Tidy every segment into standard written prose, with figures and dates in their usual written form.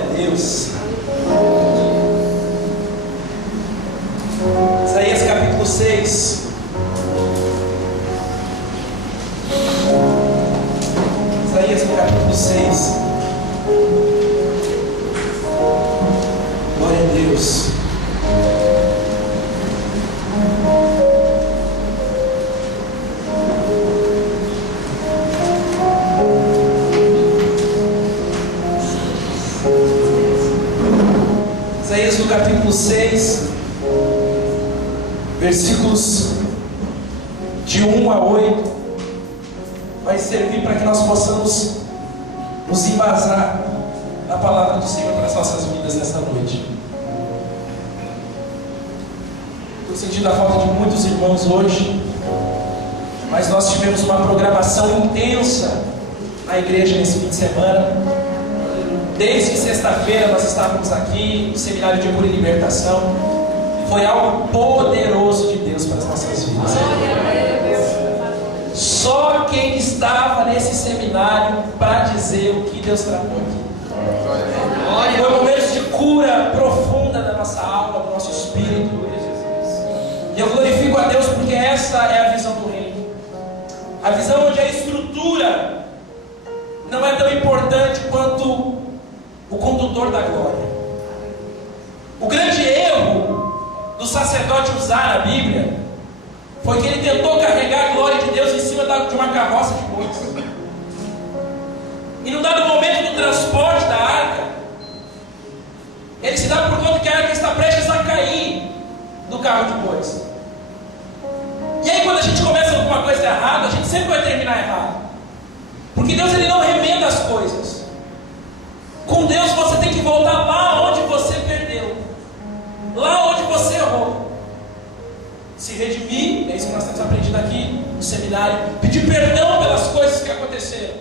Glória a Deus. Isaías capítulo 6. Isaías capítulo 6. Glória a Deus. Isaías no capítulo 6, versículos de 1 a 8, vai servir para que nós possamos nos embasar na palavra do Senhor para as nossas vidas nesta noite. Estou sentindo a falta de muitos irmãos hoje, mas nós tivemos uma programação intensa na igreja nesse fim de semana. Desde sexta-feira nós estávamos aqui no seminário de cura e libertação. Foi algo poderoso de Deus para as nossas vidas. Só quem estava nesse seminário para dizer o que Deus tratou aqui. Foi momentos de cura profunda da nossa alma, do nosso espírito. E eu glorifico a Deus porque essa é a visão do reino. A visão onde a estrutura não é tão importante quanto o condutor da glória. O grande erro do sacerdote usar a Bíblia foi que ele tentou carregar a glória de Deus em cima de uma carroça de bois. E num dado momento do transporte da arca, ele se dá por conta que a arca está prestes a cair do carro de bois. E aí quando a gente começa alguma coisa errada, a gente sempre vai terminar errado. Porque Deus ele não remenda as coisas. Com Deus você tem que voltar lá onde você perdeu, lá onde você errou, se redimir, é isso que nós temos aprendido aqui no seminário, pedir perdão pelas coisas que aconteceram,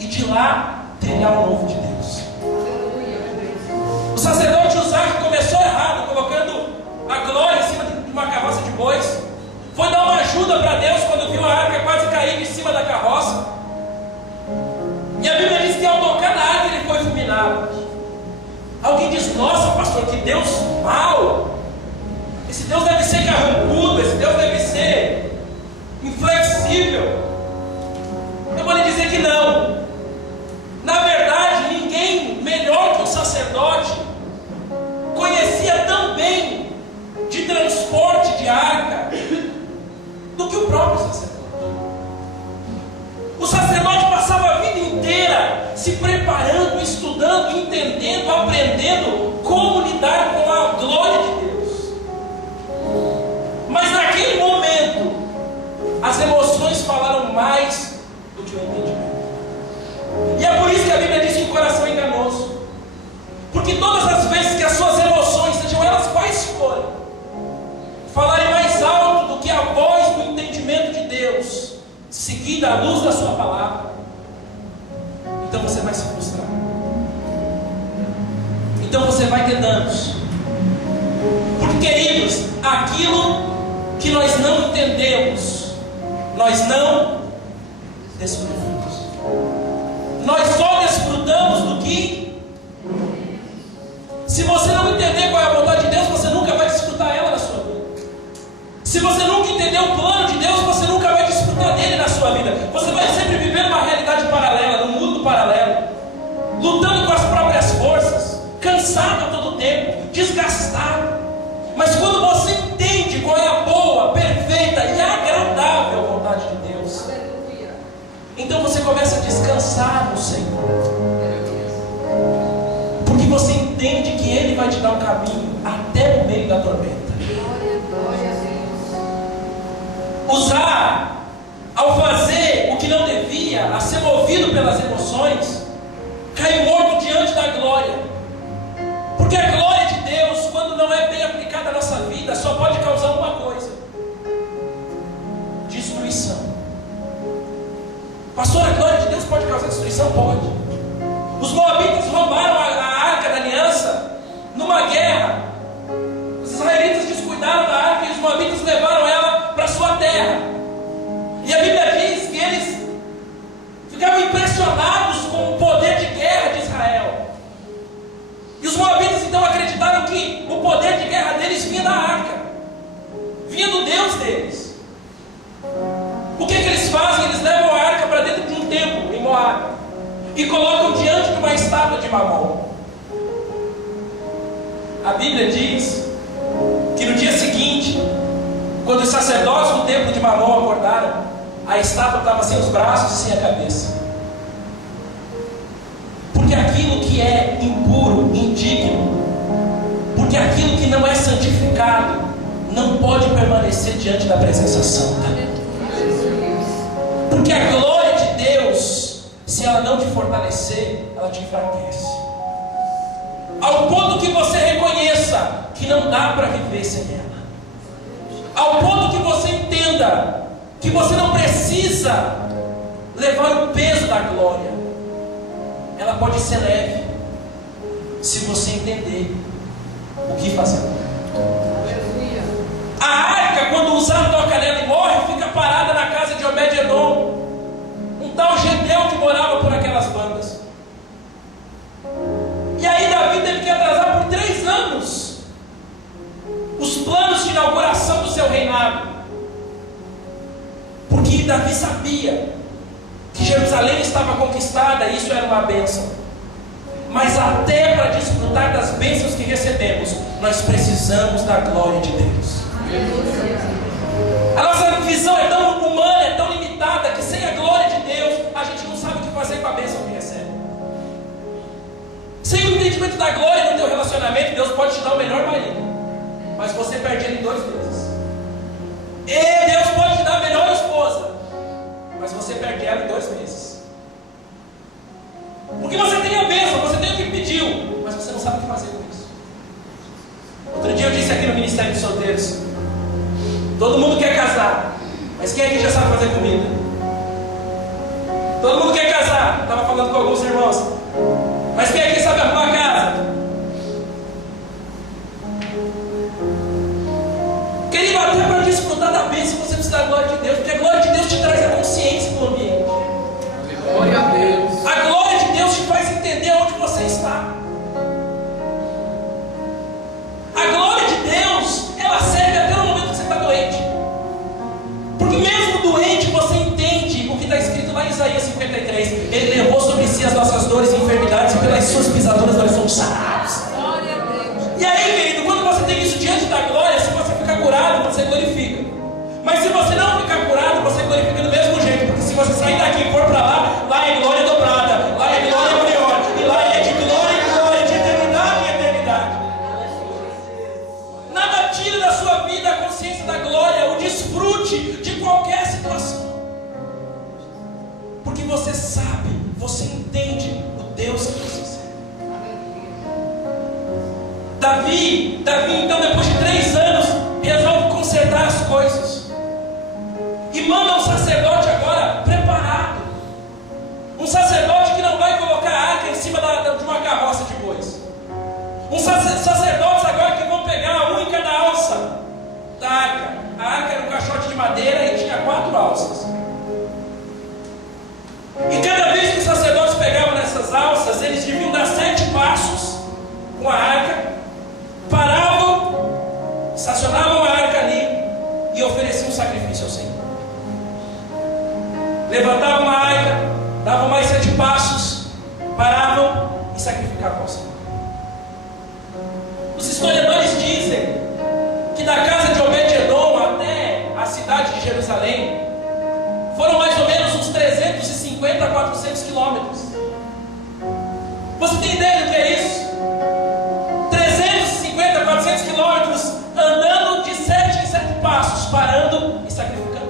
e de lá trilhar o novo de Deus. O sacerdote Uzá, que começou errado, colocando a glória em cima de uma carroça de bois, foi dar uma ajuda para Deus quando viu a arca quase cair de cima da carroça. E a Bíblia diz que ao tocar na arca ele foi fulminado. Alguém diz: nossa pastor, que Deus mau, esse Deus deve ser carrancudo, esse Deus deve ser inflexível. Eu vou lhe dizer que não. Na verdade, ninguém melhor que o sacerdote conhecia tão bem de transporte de arca do que o próprio sacerdote. O sacerdote passava a vida inteira se preparando, estudando, entendendo, aprendendo como lidar com a glória de Deus. Mas naquele momento, as emoções falaram mais do que o entendimento. E é por isso que a Bíblia diz que o coração é enganoso. Porque todas as vezes que as suas emoções, sejam elas quais forem, falarem mais alto do que a voz do entendimento de Deus, seguida à luz da sua palavra, então você vai se frustrar. Então você vai ter danos. Porque, queridos, aquilo que nós não entendemos, nós não desfrutamos. Nós só desfrutamos do que... Se você não entender qual é a vontade de Deus, você nunca vai desfrutar ela na sua vida. Se você nunca entender o plano de Deus, você nunca vai desfrutar dele na sua vida. Você vai sempre viver numa realidade paralela, num mundo paralelo, lutando com as próprias forças, cansado a todo tempo, desgastado. Mas quando você entende qual é a boa, perfeita e agradável vontade de Deus, então você começa a descansar no Senhor. Porque você entende que Ele vai te dar um caminho até no meio da tormenta. Uzá, ao fazer o que não devia, a ser movido pelas emoções, caiu morto diante da glória. Porque a glória de Deus, quando não é bem aplicada à nossa vida, só pode causar uma coisa: destruição. Pastor, a glória de Deus pode causar destruição? Pode. Os moabitas roubaram a arca da aliança numa guerra. Os israelitas descuidaram da arca e os moabitas levaram ela para sua terra. E a Bíblia diz que eles ficavam impressionados com o poder de guerra de Israel. colocam diante de uma estátua de Mamon. A Bíblia diz que no dia seguinte, quando os sacerdotes do templo de Mamon acordaram, a estátua estava sem os braços e sem a cabeça. Porque aquilo que é impuro, indigno, porque aquilo que não é santificado, não pode permanecer diante da presença santa. Porque a glória de Deus, se ela não te fortalecer, ela te enfraquece. Ao ponto que você reconheça que não dá para viver sem ela. Ao ponto que você entenda que você não precisa levar o peso da glória. Ela pode ser leve, se você entender o que fazer. A arca, quando Uzá toca nela e morre, fica parada na casa de Obed-Edom, um tal Gedeu que morava por aquelas bandas. E aí Davi teve que atrasar por 3 anos os planos de inauguração do seu reinado, porque Davi sabia que Jerusalém estava conquistada, e isso era uma bênção. Mas até para desfrutar das bênçãos que recebemos, nós precisamos da glória de Deus. A nossa visão é tão humana, é tão limitada, que sem a glória de Deus, a gente não sabe o que fazer com a bênção que recebe. Sem o entendimento da glória no teu relacionamento, Deus pode te dar o melhor marido, mas você perde ele em 2 meses. E Deus pode te dar a melhor esposa, mas você perde ela em 2 meses. Porque você tem a bênção, você tem o que pediu, mas você não sabe o que fazer com isso. Outro dia eu disse aqui no Ministério de Solteiros: todo mundo quer casar, mas quem aqui já sabe fazer comida? Todo mundo quer casar, estava falando com alguns irmãos, mas quem aqui sabe arrumar a casa? Querido, até para desfrutar da bênção você precisa da glória de Deus, porque a glória de Deus te traz a consciência do ambiente. Glória a Deus. A glória de Deus te faz entender onde você está. A glória de Deus, ela serve até no momento que você está doente. Porque mesmo doente, você entende o que está escrito lá em Isaías 53. Ele levou sobre si as nossas dores e enfermidades, e pelas suas pisaduras nós somos sarados. E aí, querido, quando você tem isso diante da glória, se você ficar curado, você glorifica. Mas se você não ficar curado, você glorifica do mesmo jeito. Porque se você sair daqui e for para lá, lá é glória dobrada, lá é glória maior, e lá é de glória em glória, de eternidade em eternidade. Nada tira da sua vida a consciência da glória, o desfrute de qualquer situação. Porque você sabe, você entende o Deus que você serve. Davi, então, depois de 3 anos, resolve consertar as coisas. E manda um sacerdote agora preparado. Um sacerdote que não vai colocar a arca em cima de uma carroça de bois. Um sacerdotes agora que vão pegar a única da alça da arca. A arca era um caixote de madeira e tinha 4 alças. E cada vez que os sacerdotes pegavam nessas alças, eles deviam dar 7 passos com a arca, paravam, estacionavam a arca ali e ofereciam um sacrifício ao Senhor. Levantavam a arca, davam mais 7 passos, paravam e sacrificavam ao Senhor. Os historiadores dizem que da casa de Obed-Edom até a cidade de Jerusalém foram mais ou menos uns 350 a 400 quilômetros. Você tem ideia do que é isso? 350 a 400 quilômetros andando de 7 em 7 passos, parando e sacrificando.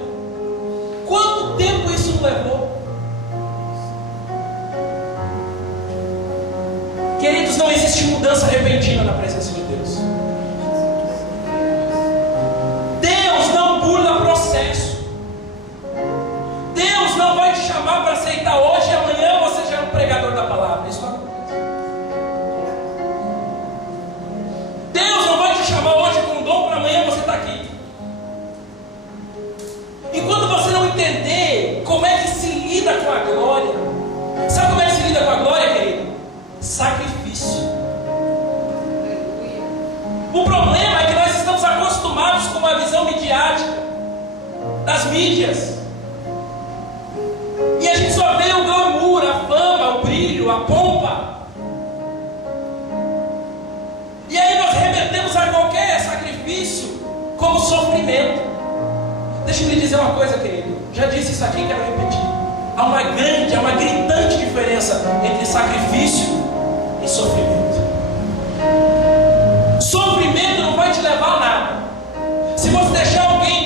Quanto tempo isso não levou? Queridos, não existe mudança repentina na presença de Deus. Deus não burla processo. Deus não vai te chamar para aceitar hoje e amanhã você já é um pregador da palavra. Isso não acontece. Deus não vai te chamar hoje com um dom para amanhã você está aqui. E quando você não entender como é que se lida com a glória, sabe como é que se lida com a glória, querido? Sacrifício. O problema é que nós estamos acostumados com uma visão midiática das mídias, e a gente só vê o glamour, a fama, o brilho, querido, a pompa. E aí nós remetemos a qualquer sacrifício como sofrimento. Deixa eu lhe dizer uma coisa, querido. Já disse isso aqui, quero repetir. Há uma gritante diferença entre sacrifício e sofrimento. Sofrimento não vai te levar a nada. Se você deixar alguém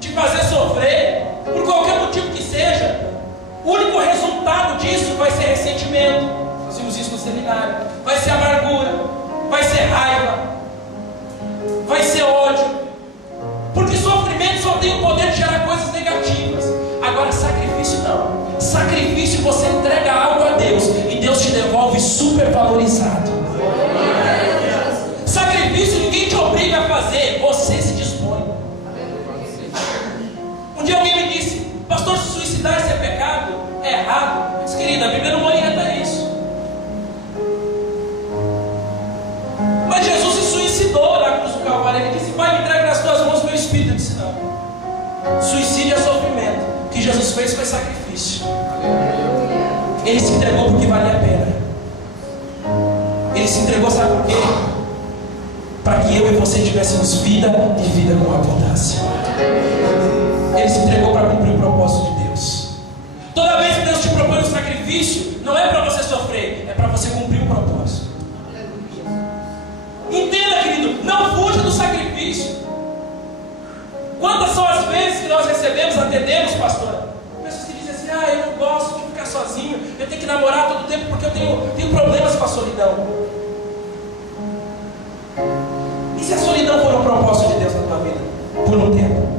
te fazer sofrer, por qualquer motivo que seja, o único resultado disso vai ser ressentimento. Nós vimos isso no seminário. Vai ser amargura, vai ser raiva, vai ser ódio. Porque sofrimento só tem o poder de gerar coisas negativas. Agora sacrifício não. Sacrifício você entrega algo a Deus e Deus te devolve super valorizado. Sacrifício ninguém te obriga a fazer, você se dispõe. Um dia alguém me disse: pastor, se suicidar-se é pecado? É errado? Mas querida, a Bíblia não orienta isso. Mas Jesus se suicidou na cruz do Calvário. Ele disse: Pai, me entrega nas tuas mãos o meu espírito. Eu disse: não. Suicídio é sofrimento. O que Jesus fez foi sacrifício. Ele se entregou porque valia a pena. Ele se entregou, sabe por quê? Para que eu e você tivéssemos vida e vida com abundância. Ele se entregou para cumprir o propósito de Deus. Toda vez que Deus te propõe um sacrifício, não é para você sofrer, é para você cumprir um propósito. Entenda, querido, não fuja do sacrifício. Quantas são as vezes que nós recebemos, atendemos, pastora? Pessoas que dizem assim: eu não gosto de ficar sozinho, eu tenho que namorar todo tempo porque eu tenho problemas com a solidão. E se a solidão for um propósito de Deus na tua vida? Por um tempo.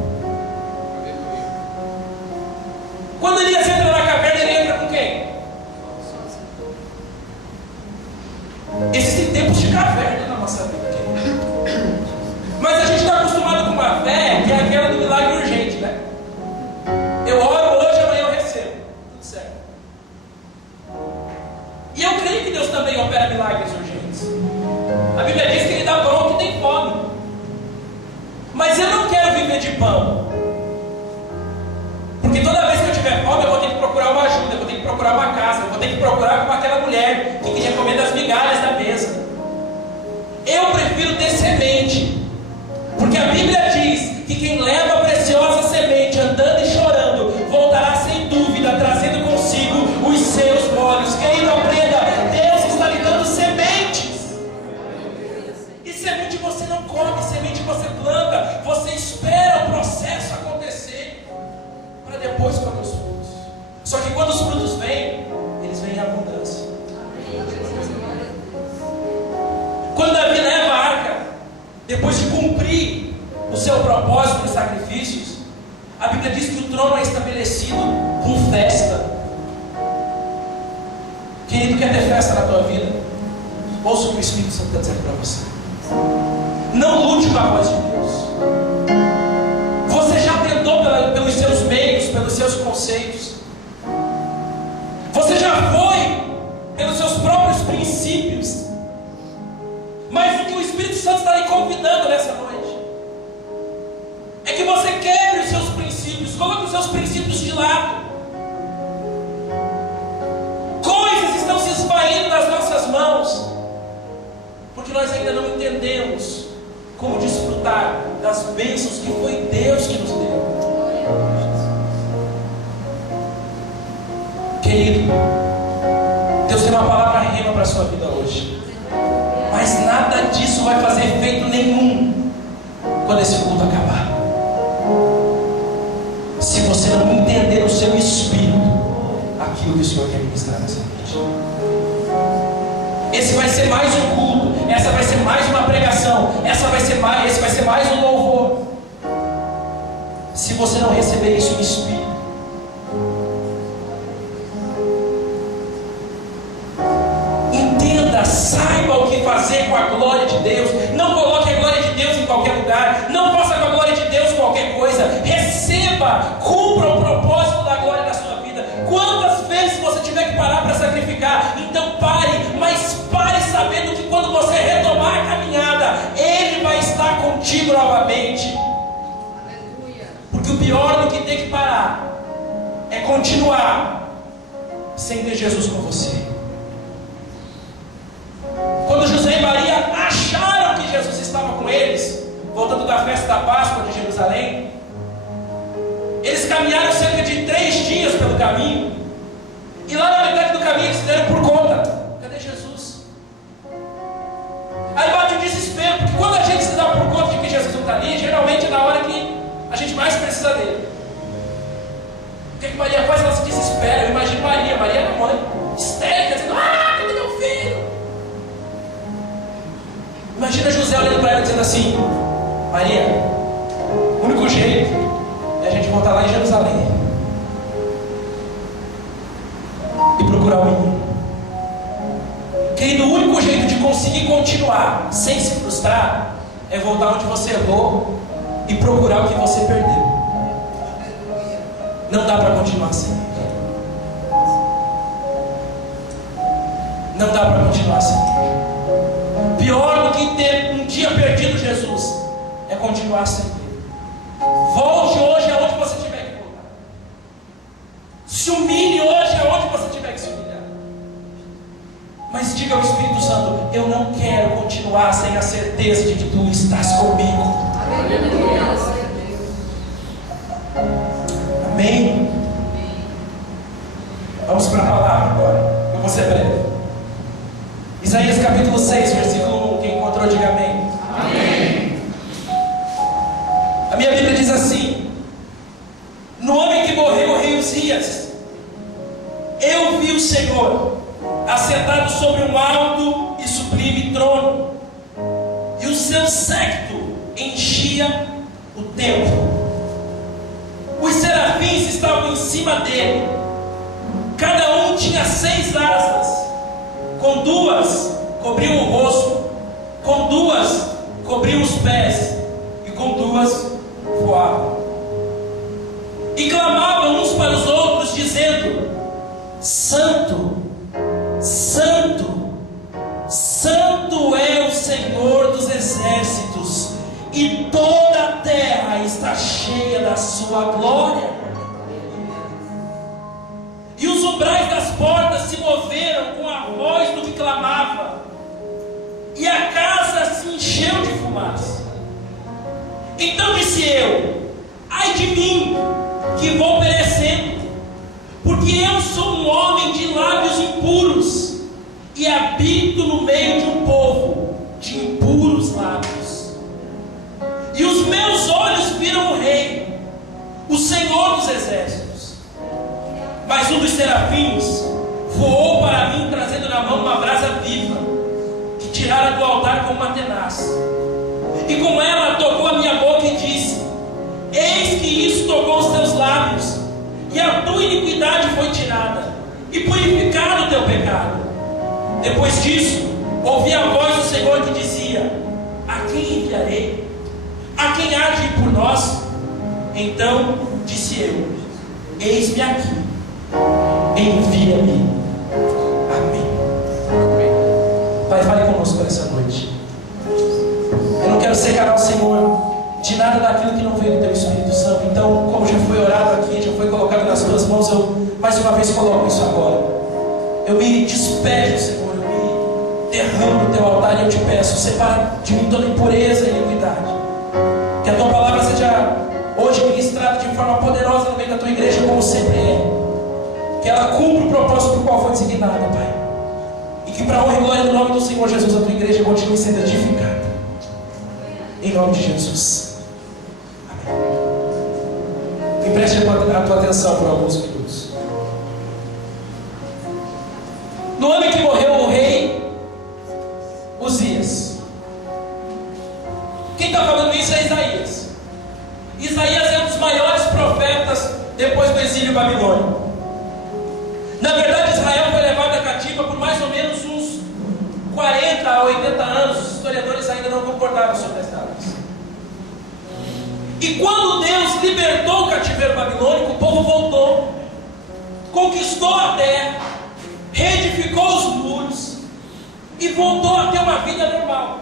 Quando Elias entra na caverna, ele entra com quem? Existem tempos de caverna na nossa vida. Mas a gente está acostumado com uma fé que é aquela do milagre urgente, né? Eu oro hoje, amanhã eu recebo. Tudo certo. E eu creio que Deus também opera milagres urgentes. A Bíblia diz que Ele dá pão ao que tem fome. Mas eu não quero viver de pão. Porque toda vez que eu tiver fome, eu vou ter que procurar uma ajuda, eu vou ter que procurar uma casa, eu vou ter que procurar como aquela mulher que queria comer das migalhas da mesa. Eu prefiro ter semente. Porque a Bíblia diz que quem leva a preciosa semente andando e chorando, voltará sem dúvida, trazendo consigo os seus molhos. Querido, aprenda, Deus está lhe dando sementes. E semente você não come, semente você planta. Você espera o processo acontecer para depois colher os frutos. Só que quando os frutos vêm, eles vêm em abundância. Quando Davi leva a arca, depois de cumprir o seu propósito de sacrifícios, a Bíblia diz que o trono é estabelecido com festa. Querido, quer ter festa na tua vida? Ouça o que o Espírito Santo está dizendo para você. Não lute com a voz de Deus. Você já tentou pelos seus meios, pelos seus conceitos. Você já foi pelos seus próprios princípios. Mas o que o Espírito Santo está lhe convidando nessa noite é que você quebre os seus princípios, coloque os seus princípios de lado. Coisas estão se esvaindo das nossas mãos, porque nós ainda não entendemos como desfrutar das bênçãos que foi Deus que nos deu. Querido, Deus tem uma palavra rema para a sua vida hoje. Mas nada disso vai fazer efeito nenhum quando esse culto acabar. Se você não entender no seu espírito aquilo que o Senhor quer ministrar nessa noite. Esse vai ser mais um culto. Essa vai ser mais uma pregação. Esse vai ser mais um louvor. Se você não receber isso no espírito, saiba o que fazer com a glória de Deus. Não coloque a glória de Deus em qualquer lugar. Não faça com a glória de Deus qualquer coisa. Receba, cumpra o propósito da glória da sua vida. Quantas vezes você tiver que parar para sacrificar, então pare. Mas pare sabendo que quando você retomar a caminhada, Ele vai estar contigo novamente. Porque o pior do que ter que parar é continuar sem ter Jesus com você. na festa da Páscoa de Jerusalém. Eles caminharam cerca de 3 dias pelo caminho. E lá na metade do caminho eles se deram por conta: cadê Jesus? Aí bate o desespero, porque quando a gente se dá por conta de que Jesus não está ali, geralmente é na hora que a gente mais precisa dele. O que Maria faz? Ela se desespera. Eu imagino Maria era a mãe, histérica, dizendo: cadê meu filho? Imagina José olhando para ela dizendo assim: Maria, o único jeito é a gente voltar lá em Jerusalém e procurar o menino. Querido, o único jeito de conseguir continuar sem se frustrar é voltar onde você errou e procurar o que você perdeu. Não dá para continuar sem ele. Não dá para continuar sem ele. Pior do que ter um dia perdido Jesus é continuar sem ele. Volte hoje aonde você tiver que voltar. Se humilhe hoje aonde você tiver que se humilhar. Mas diga ao Espírito Santo: eu não quero continuar sem a certeza de que tu estás comigo. Amém? Vamos para a palavra agora. Eu vou ser breve. Isaías capítulo 6, versículo 1. Quem encontrou, diga amém. Amém. A minha Bíblia diz assim: no homem que morreu, o rei Uzias, eu vi o Senhor assentado sobre um alto e sublime trono, e o seu séquito enchia o templo. Os serafins estavam em cima dele. Cada um tinha 6 asas. Com 2 cobriam o rosto, com 2 cobriam os pés, e com 2 voavam. E clamavam uns para os outros, dizendo: Santo, Santo, Santo é o Senhor dos exércitos, e toda a terra está cheia da sua glória. E os umbrais das portas se moveram com a voz do que clamava, e a casa se encheu de fumaça. Então disse eu: ai de mim, que vou perecendo, porque eu sou um homem de lábios impuros, e habito no meio de um povo de impuros lábios. E os meus olhos viram o Rei, o Senhor dos exércitos. Mas um dos serafins voou para mim, trazendo na mão uma brasa viva, que tirara do altar com uma tenaz. E com ela tocou a minha boca e disse: eis que isso tocou os teus lábios, e a tua iniquidade foi tirada, e purificado o teu pecado. Depois disso, ouvi a voz do Senhor que dizia: a quem enviarei? A quem há de ir por nós? Então disse eu: eis-me aqui, envia-me a mim. Pai, fale conosco nessa noite. Eu não quero ser canal, Senhor, de nada daquilo que não veio do teu Espírito Santo. Então, como já foi orado aqui, já foi colocado nas tuas mãos, eu mais uma vez coloco isso agora. Eu me despejo, Senhor, eu me derramo no teu altar e eu te peço: separa de mim toda impureza e iniquidade. Que a tua palavra seja hoje ministrada de forma poderosa no meio da tua igreja, como sempre é. Que ela cumpra o propósito por qual foi designada, Pai. E que para a honra e glória do nome do Senhor Jesus, a tua igreja continue sendo edificada. Em nome de Jesus. Amém. Empreste a tua atenção por alguns minutos. No ano que morreu o rei Uzias. Quem está falando isso é Isaías. Isaías é um dos maiores profetas depois do exílio babilônico. Na verdade, Israel foi levada cativa por mais ou menos uns 40 a 80 anos. Os historiadores ainda não concordaram sobre as datas. E quando Deus libertou o cativeiro babilônico, o povo voltou, conquistou a terra, reedificou os muros e voltou a ter uma vida normal.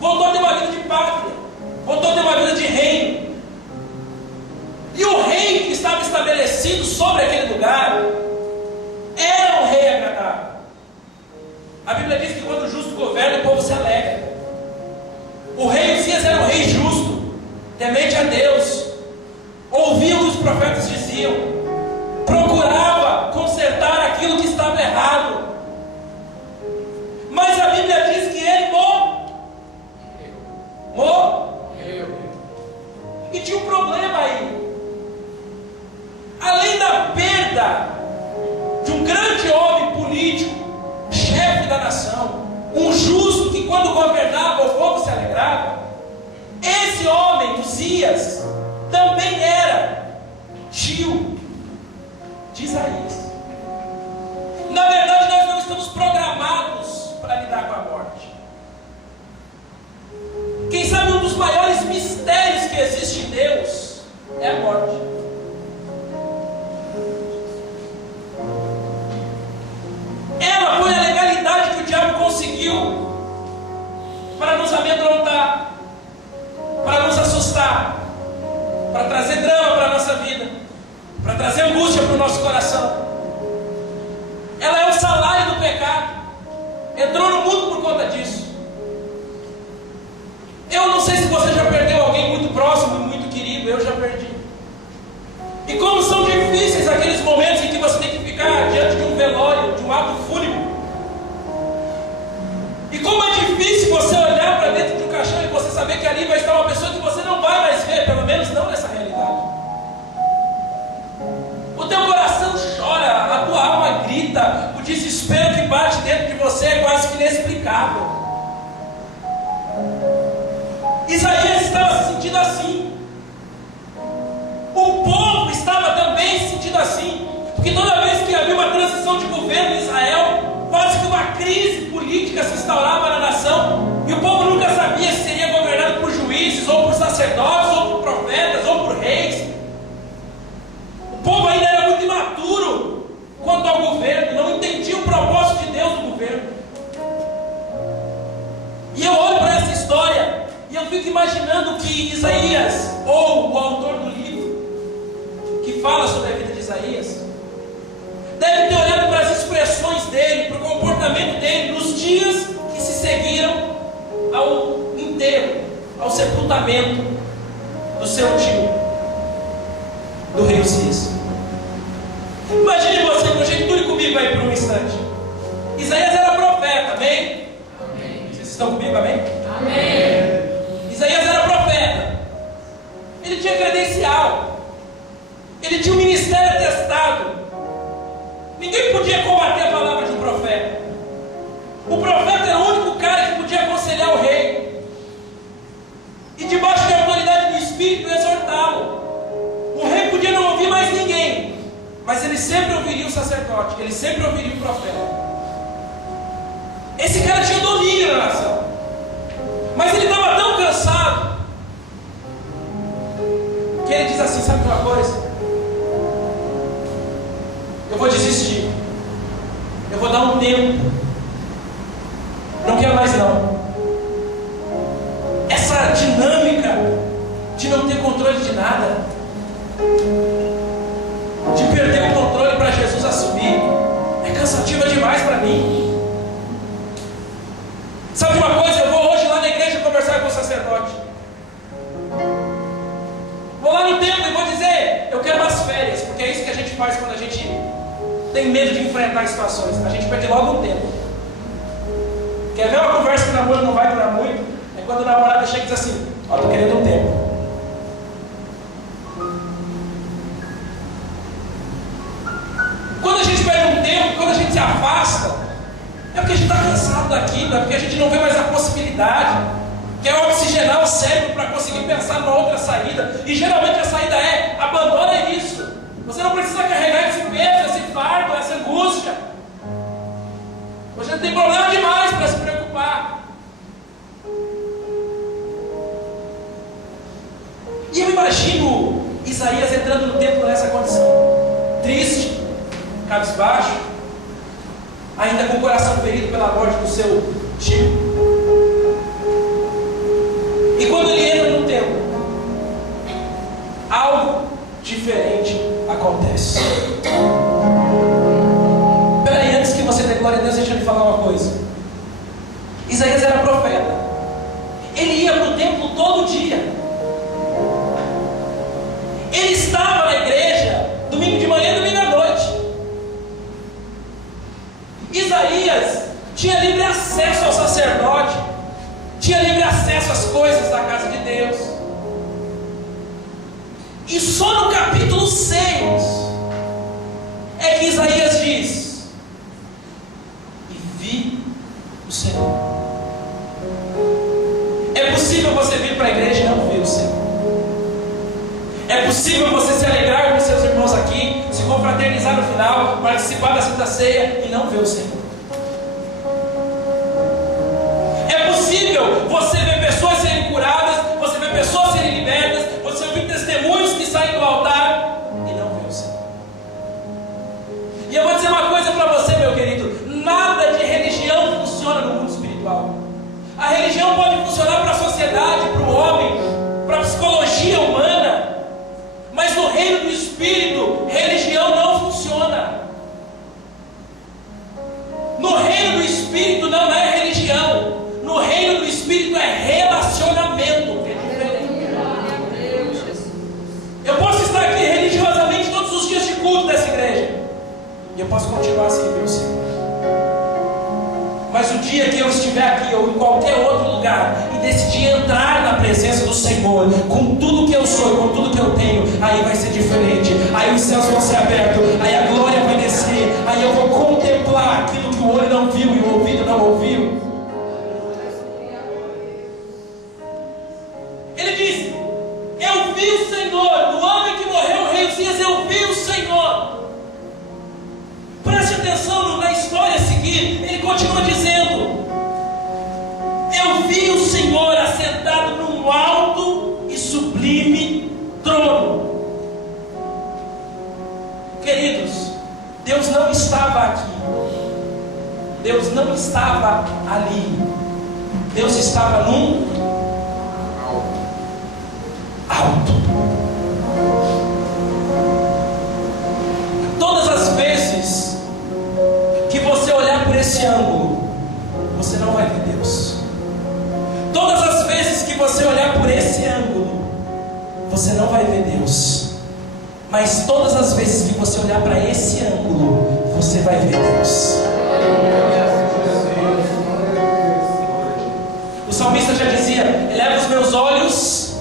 Voltou a ter uma vida de pátria, voltou a ter uma vida de reino. E o rei que estava estabelecido sobre aquele lugar era um rei agradável. A Bíblia diz que quando o justo governa, o povo se alegra. O rei Uzias era um rei justo. temente a Deus, ouvia o que os profetas diziam, procurava consertar aquilo que estava errado. Mas a Bíblia diz que ele morreu. E tinha um problema aí. Além da perda de um grande homem político, chefe da nação, um justo que quando governava o povo se alegrava, esse homem, Uzias, também era tio de Isaías. Na verdade, nós não estamos programados para lidar com a morte. Quem sabe um dos maiores mistérios que existe em Deus é a morte. Ela foi a legalidade que o diabo conseguiu para nos amedrontar, para nos assustar, para trazer drama para a nossa vida, para trazer angústia para o nosso coração. Ela é o salário do pecado. Entrou no mundo por conta disso. Eu não sei se você já perdeu alguém muito próximo, muito querido. Eu já perdi. E como são difíceis aqueles momentos em que você tem que ficar diante de um velório, de um ato fúnebre. E como é difícil você olhar para dentro de um caixão e você saber que ali vai estar uma pessoa que você não vai mais ver, pelo menos não nessa realidade. O teu coração chora, a tua alma grita, o desespero que bate dentro de você é quase que inexplicável. Isaías estava se sentindo assim. O povo estava também se sentindo assim, porque toda vez que havia uma transição de governo em Israel, quase que uma crise política se instaurava na nação, e o povo nunca sabia se seria governado por juízes, ou por sacerdotes, ou por profetas, ou por reis. O povo ainda era muito imaturo quanto ao governo, não entendia o propósito de Deus no governo. E eu olho para essa história e eu fico imaginando que Isaías, ou o autor do livro que fala sobre a vida de Isaías, deve ter olhado para as expressões dele, para o comportamento dele nos dias que se seguiram ao enterro, ao sepultamento do seu tio, do rei Uzias. Imagine você, conjecture comigo aí por um instante. Isaías era profeta, amém? Amém. Vocês estão comigo, amém? Amém. Isaías era profeta. Ele tinha credencial. Ele tinha um ministério atestado. Ninguém podia combater a palavra de um profeta. O profeta era o único cara que podia aconselhar o rei. E debaixo da autoridade do Espírito exortá-lo. O rei podia não ouvir mais ninguém, mas ele sempre ouviria o sacerdote, ele sempre ouviria o profeta. Esse cara tinha domínio na nação. Mas ele estava tão cansado que ele diz assim: sabe uma coisa? Eu vou desistir. Eu vou dar um tempo. Não quero mais não. Essa dinâmica de não ter controle de nada, de perder o controle para Jesus assumir, é cansativa demais para mim. Sabe uma coisa? Eu vou hoje lá na igreja conversar com o sacerdote. Vou lá no templo e vou dizer: eu quero umas férias, porque é isso que a gente faz quando a gente tem medo de enfrentar situações. A gente perde logo um tempo. Quer ver uma conversa que o namoro não vai durar muito? É quando o namorado chega e diz assim: ó, tô querendo um tempo. Quando a gente perde um tempo, quando a gente se afasta, é porque a gente está cansado daquilo, é porque a gente não vê mais a possibilidade, quer oxigenar o cérebro para conseguir pensar numa outra saída. E geralmente a saída é: abandona isso. Você não precisa carregar esse peso, esse fardo, essa angústia. Você tem problema demais para se preocupar. E eu imagino Isaías entrando no templo nessa condição, triste, cabisbaixo, ainda com o coração ferido pela morte do seu tio. E quando ele entra no templo, algo diferente acontece. Peraí, antes que você dê glória a Deus, deixa eu lhe falar uma coisa. Isaías era profeta. Ele ia para o templo todo dia. Ele estava na igreja domingo de manhã e domingo à noite. Isaías tinha livre acesso ao sacerdote, tinha livre acesso às coisas da casa de Deus. E só no capítulo 6 é que Isaías diz: e vi o Senhor. É possível você vir para a igreja e não ver o Senhor. É possível você se alegrar com seus irmãos aqui, se confraternizar no final, participar da Santa Ceia e não ver o Senhor. É possível você ver pessoas serem curadas, você ver pessoas serem libertas, você ouvir testemunhos que saem do altar e não ver o Senhor. E eu vou dizer uma coisa para você, meu querido: nada de religião funciona no mundo espiritual. A religião pode funcionar para a sociedade, para o homem, para a psicologia humana, mas no reino do Espírito, religião não funciona. No reino do Espírito não é religião. No reino do Espírito é relacionamento. Que é diferente. Eu posso estar aqui religiosamente todos os dias de culto dessa igreja, e eu posso continuar sem ver o Senhor. Mas o dia que eu estiver aqui ou em qualquer outro lugar e decidir entrar na presença do Senhor, com tudo que eu sou, com tudo que eu tenho, aí vai ser diferente. Aí os céus vão ser abertos, aí a glória vai descer, aí eu vou contemplar aquilo que o olho não viu e o ouvido não ouviu. Ele diz: eu vi o Senhor. No ano que morreu o rei Uzias, eu vi o Senhor. Preste atenção na história a seguir. Ele continua dizendo: eu vi o Senhor assentado num alto e sublime trono. Queridos, Deus não estava aqui, Deus não estava ali, Deus estava num alto. Todas as vezes que você olhar por esse ângulo, você não vai ver Deus. Todas as vezes que você olhar por esse ângulo, você não vai ver Deus. Mas todas as vezes que você olhar para esse ângulo, você vai ver Deus. O salmista já dizia: eleva os meus olhos.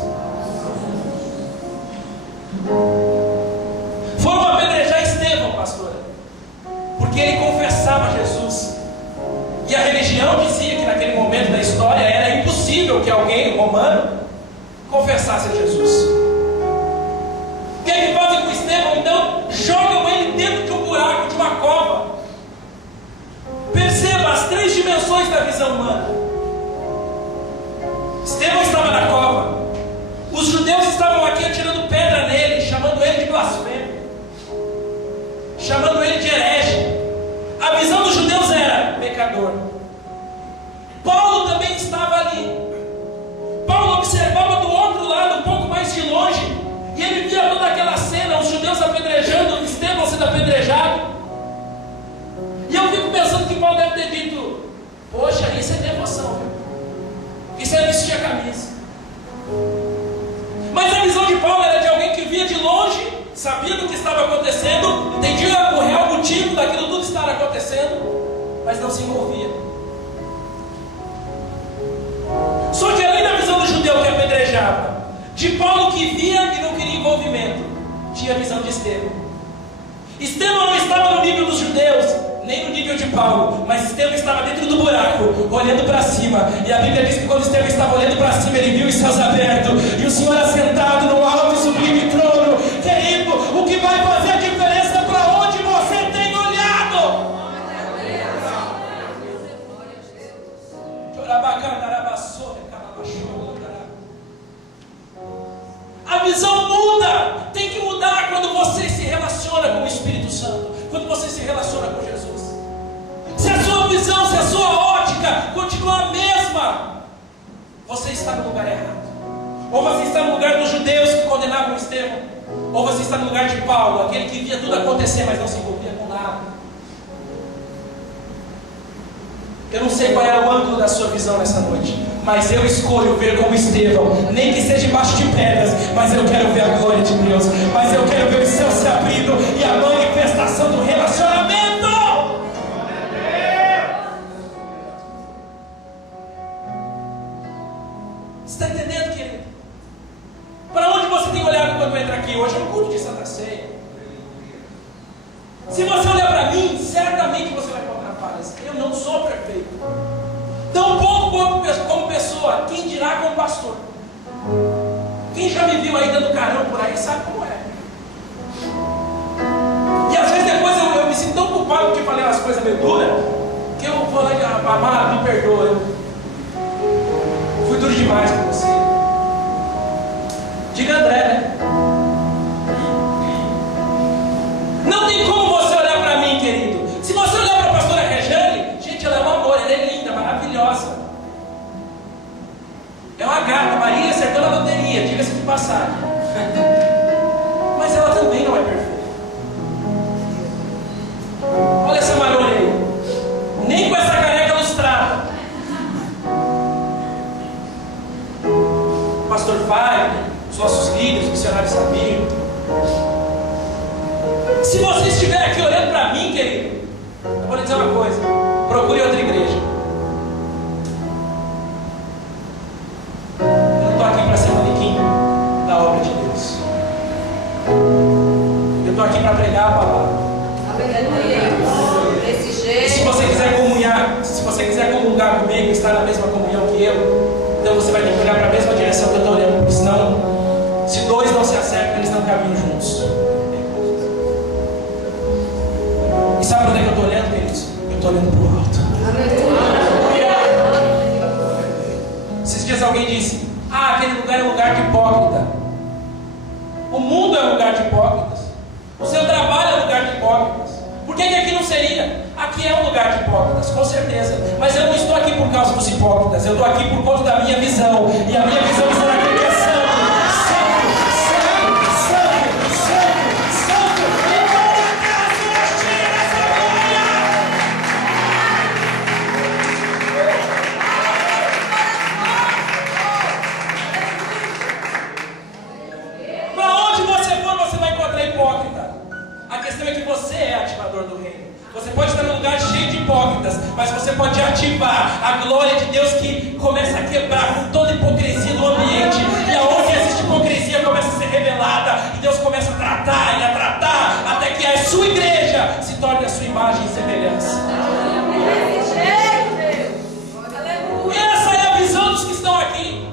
Foram apedrejar Estevão, pastora, porque ele confessava Jesus. E a religião dizia que naquele momento da história era impossível que alguém romano confessasse a Jesus. O que é que fazem com Estevão? Então jogam ele dentro de um buraco, de uma cova. Perceba as 3 dimensões da visão humana. Estevão estava na cova. Os judeus estavam aqui atirando pedra nele, chamando ele de blasfemo, chamando ele de herege. A visão dos judeus era pecador. Paulo também estava ali. Paulo observava do outro lado, um pouco mais de longe, e ele via toda aquela cena, os judeus apedrejando, Estevão sendo apedrejado. E eu fico pensando que Paulo deve ter dito: poxa, isso é devoção, viu? Isso é vestir a camisa. Mas a visão de Paulo era de alguém que via de longe, sabia do que estava acontecendo, entendia o real motivo daquilo tudo estar acontecendo, mas não se envolvia. Só que além da visão do judeu que apedrejava, de Paulo que via e não queria envolvimento, tinha a visão de Estevão. Estevão não estava no nível dos judeus, nem no nível de Paulo, mas Estevão estava dentro do buraco, olhando para cima. E a Bíblia diz que quando Estevão estava olhando para cima, ele viu os céus abertos e o Senhor assentado no alto e sublime trono. Querido, o que vai fazer a diferença é para onde você tem olhado. A visão muda. Tem que mudar quando você se relaciona com o Espírito Santo, quando você se relaciona com Jesus. Se a sua visão, se a sua ótica continuar a mesma, você está no lugar errado. Ou você está no lugar dos judeus que condenavam Estevão, ou você está no lugar de Paulo, aquele que via tudo acontecer, mas não se envolvia com nada. Eu não sei qual é o ângulo da sua visão nessa noite, mas eu escolho ver como Estevão, nem que seja embaixo de pedras, mas eu quero ver a glória de Deus, mas eu quero ver o céu se abrindo e a manifestação do relacionamento. Você está entendendo, querido? Para onde você tem olhado quando entra aqui? Hoje é um culto de Santa Ceia. Se você olhar para mim, certamente você vai encontrar falhas. Eu não sou perfeito. Tão pouco como pessoa, quem dirá como pastor. Quem já me viu aí dando carão por aí sabe como é. E às vezes depois eu me sinto tão culpado porque falei umas coisas meio duras, que eu vou lá e amar, me perdoa. Eu fui duro demais com você. Diga André, né? Não tem como você olhar para mim, querido. Se você olhar para a pastora Rejane, gente, ela é um amor, ela é linda, maravilhosa. É uma gata, Maria acertou na loteria, diga-se de passagem. Mas ela também não é perfeita. Olha essa marolha aí. Nem com essa careca lustrada. O pastor Fábio, os nossos líderes, os missionários sabiam. Se você estiver aqui olhando para mim, querido, eu vou lhe dizer uma coisa: procure outra igreja. Eu não estou aqui para ser manequim da obra de Deus. Eu estou aqui para pregar a palavra. E se você quiser comunhar, se você quiser comungar comigo, estar na mesma comunhão que eu, então você vai ter que olhar para a mesma direção que eu estou olhando, porque senão, se dois não se acertam, eles não caminham juntos. E sabe para onde é que eu estou olhando, queridos? Eu estou olhando para o alto. Esses dias alguém disse: aquele lugar é um lugar de hipócrita. O mundo é um lugar de hipócritas. O seu trabalho é um lugar de hipócritas. Por que aqui não seria? Aqui é um lugar de hipócritas, com certeza. Mas eu não estou aqui por causa dos hipócritas. Eu estou aqui por conta da minha visão. E a minha visão será aquele que é santo. Você pode estar num lugar cheio de hipócritas, mas você pode ativar a glória de Deus que começa a quebrar com toda a hipocrisia do ambiente. E aonde existe hipocrisia começa a ser revelada, e Deus começa a tratar e a tratar, até que a sua igreja se torne a sua imagem e semelhança. Essa é a visão dos que estão aqui.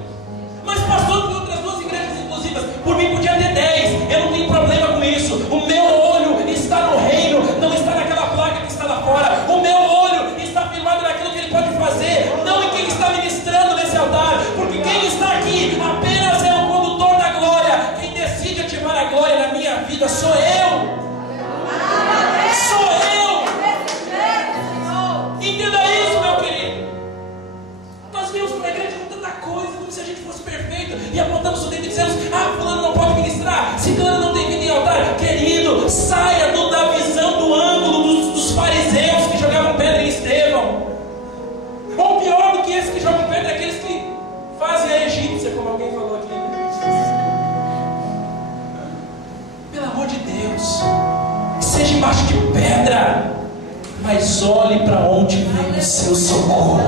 Mas pastor, tem outras duas igrejas inclusivas. Por mim podia ter 10, eu não tenho problema com isso. O meu olho está no reino, não está naquela placa que está lá fora. O meu olho está firmado naquilo que ele pode fazer, não em quem está ministrando nesse altar. Porque quem está aqui apenas é o condutor da glória. Quem decide ativar a glória na minha vida sou eu. Sou eu. Entenda isso, meu querido. Nós viemos para a igreja com tanta coisa, como se a gente fosse perfeito, e apontamos o dedo e dizemos: fulano não pode ministrar, ciclano não tem vida em altar. Querido, saia da visão, do ângulo dos fariseus que jogavam pedra em Estevão. Ou pior do que esses que jogam pedra, é aqueles que fazem a egípcia, como alguém falou aqui. Pelo amor de Deus, seja embaixo de pedra, mas olhe para onde vem o seu socorro.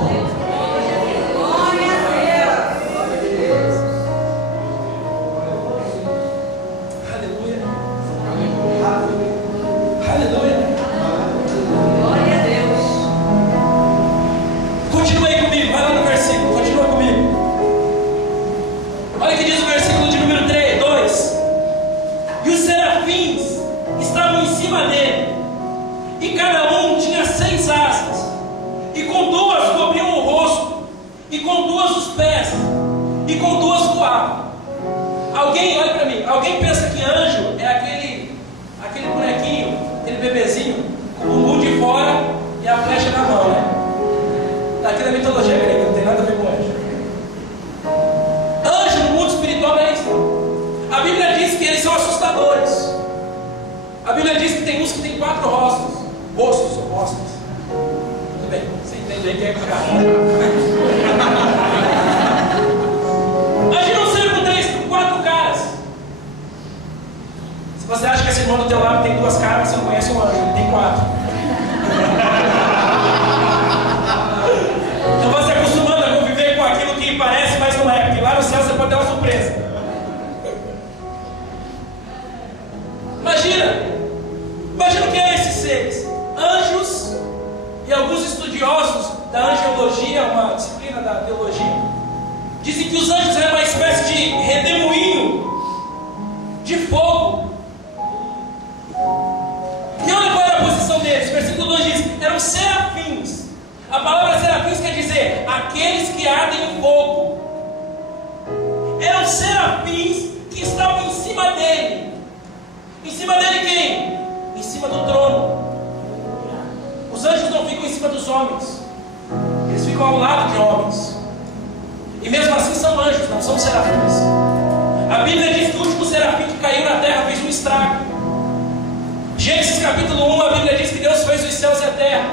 Alguém pensa que anjo é aquele bonequinho, aquele bebezinho, com o bumbum de fora e a flecha na mão, né? Daqui da mitologia grega, não tem nada a ver com anjo. Anjo no mundo espiritual não é isso. A Bíblia diz que eles são assustadores. A Bíblia diz que tem uns que tem 4 rostos. Rostos ou rostos. Tudo bem, você entende ver quem é cara. Imagina um ser com 3, com 4 caras. Se você acha que esse irmão do teu lado tem 2 caras, você não conhece um anjo, ele tem 4. Então você se acostumando a conviver com aquilo que parece, mas não é, porque lá no céu você pode ter uma surpresa. Imagina o que é esses seres. Anjos, e alguns estudiosos da angiologia, uma disciplina da teologia, dizem que os anjos eram uma espécie de redemoinho de fogo. E olha qual era a posição deles. Versículo 2 diz: eram serafins. A palavra serafins quer dizer aqueles que ardem em fogo. Eram serafins que estavam em cima dele. Em cima dele quem? Em cima do trono. Os anjos não ficam em cima dos homens, eles ficam ao lado de homens. E mesmo assim são anjos, não são serafins. A Bíblia diz que o último serafim que caiu na terra fez um estrago. Gênesis capítulo 1, a Bíblia diz que Deus fez os céus e a terra.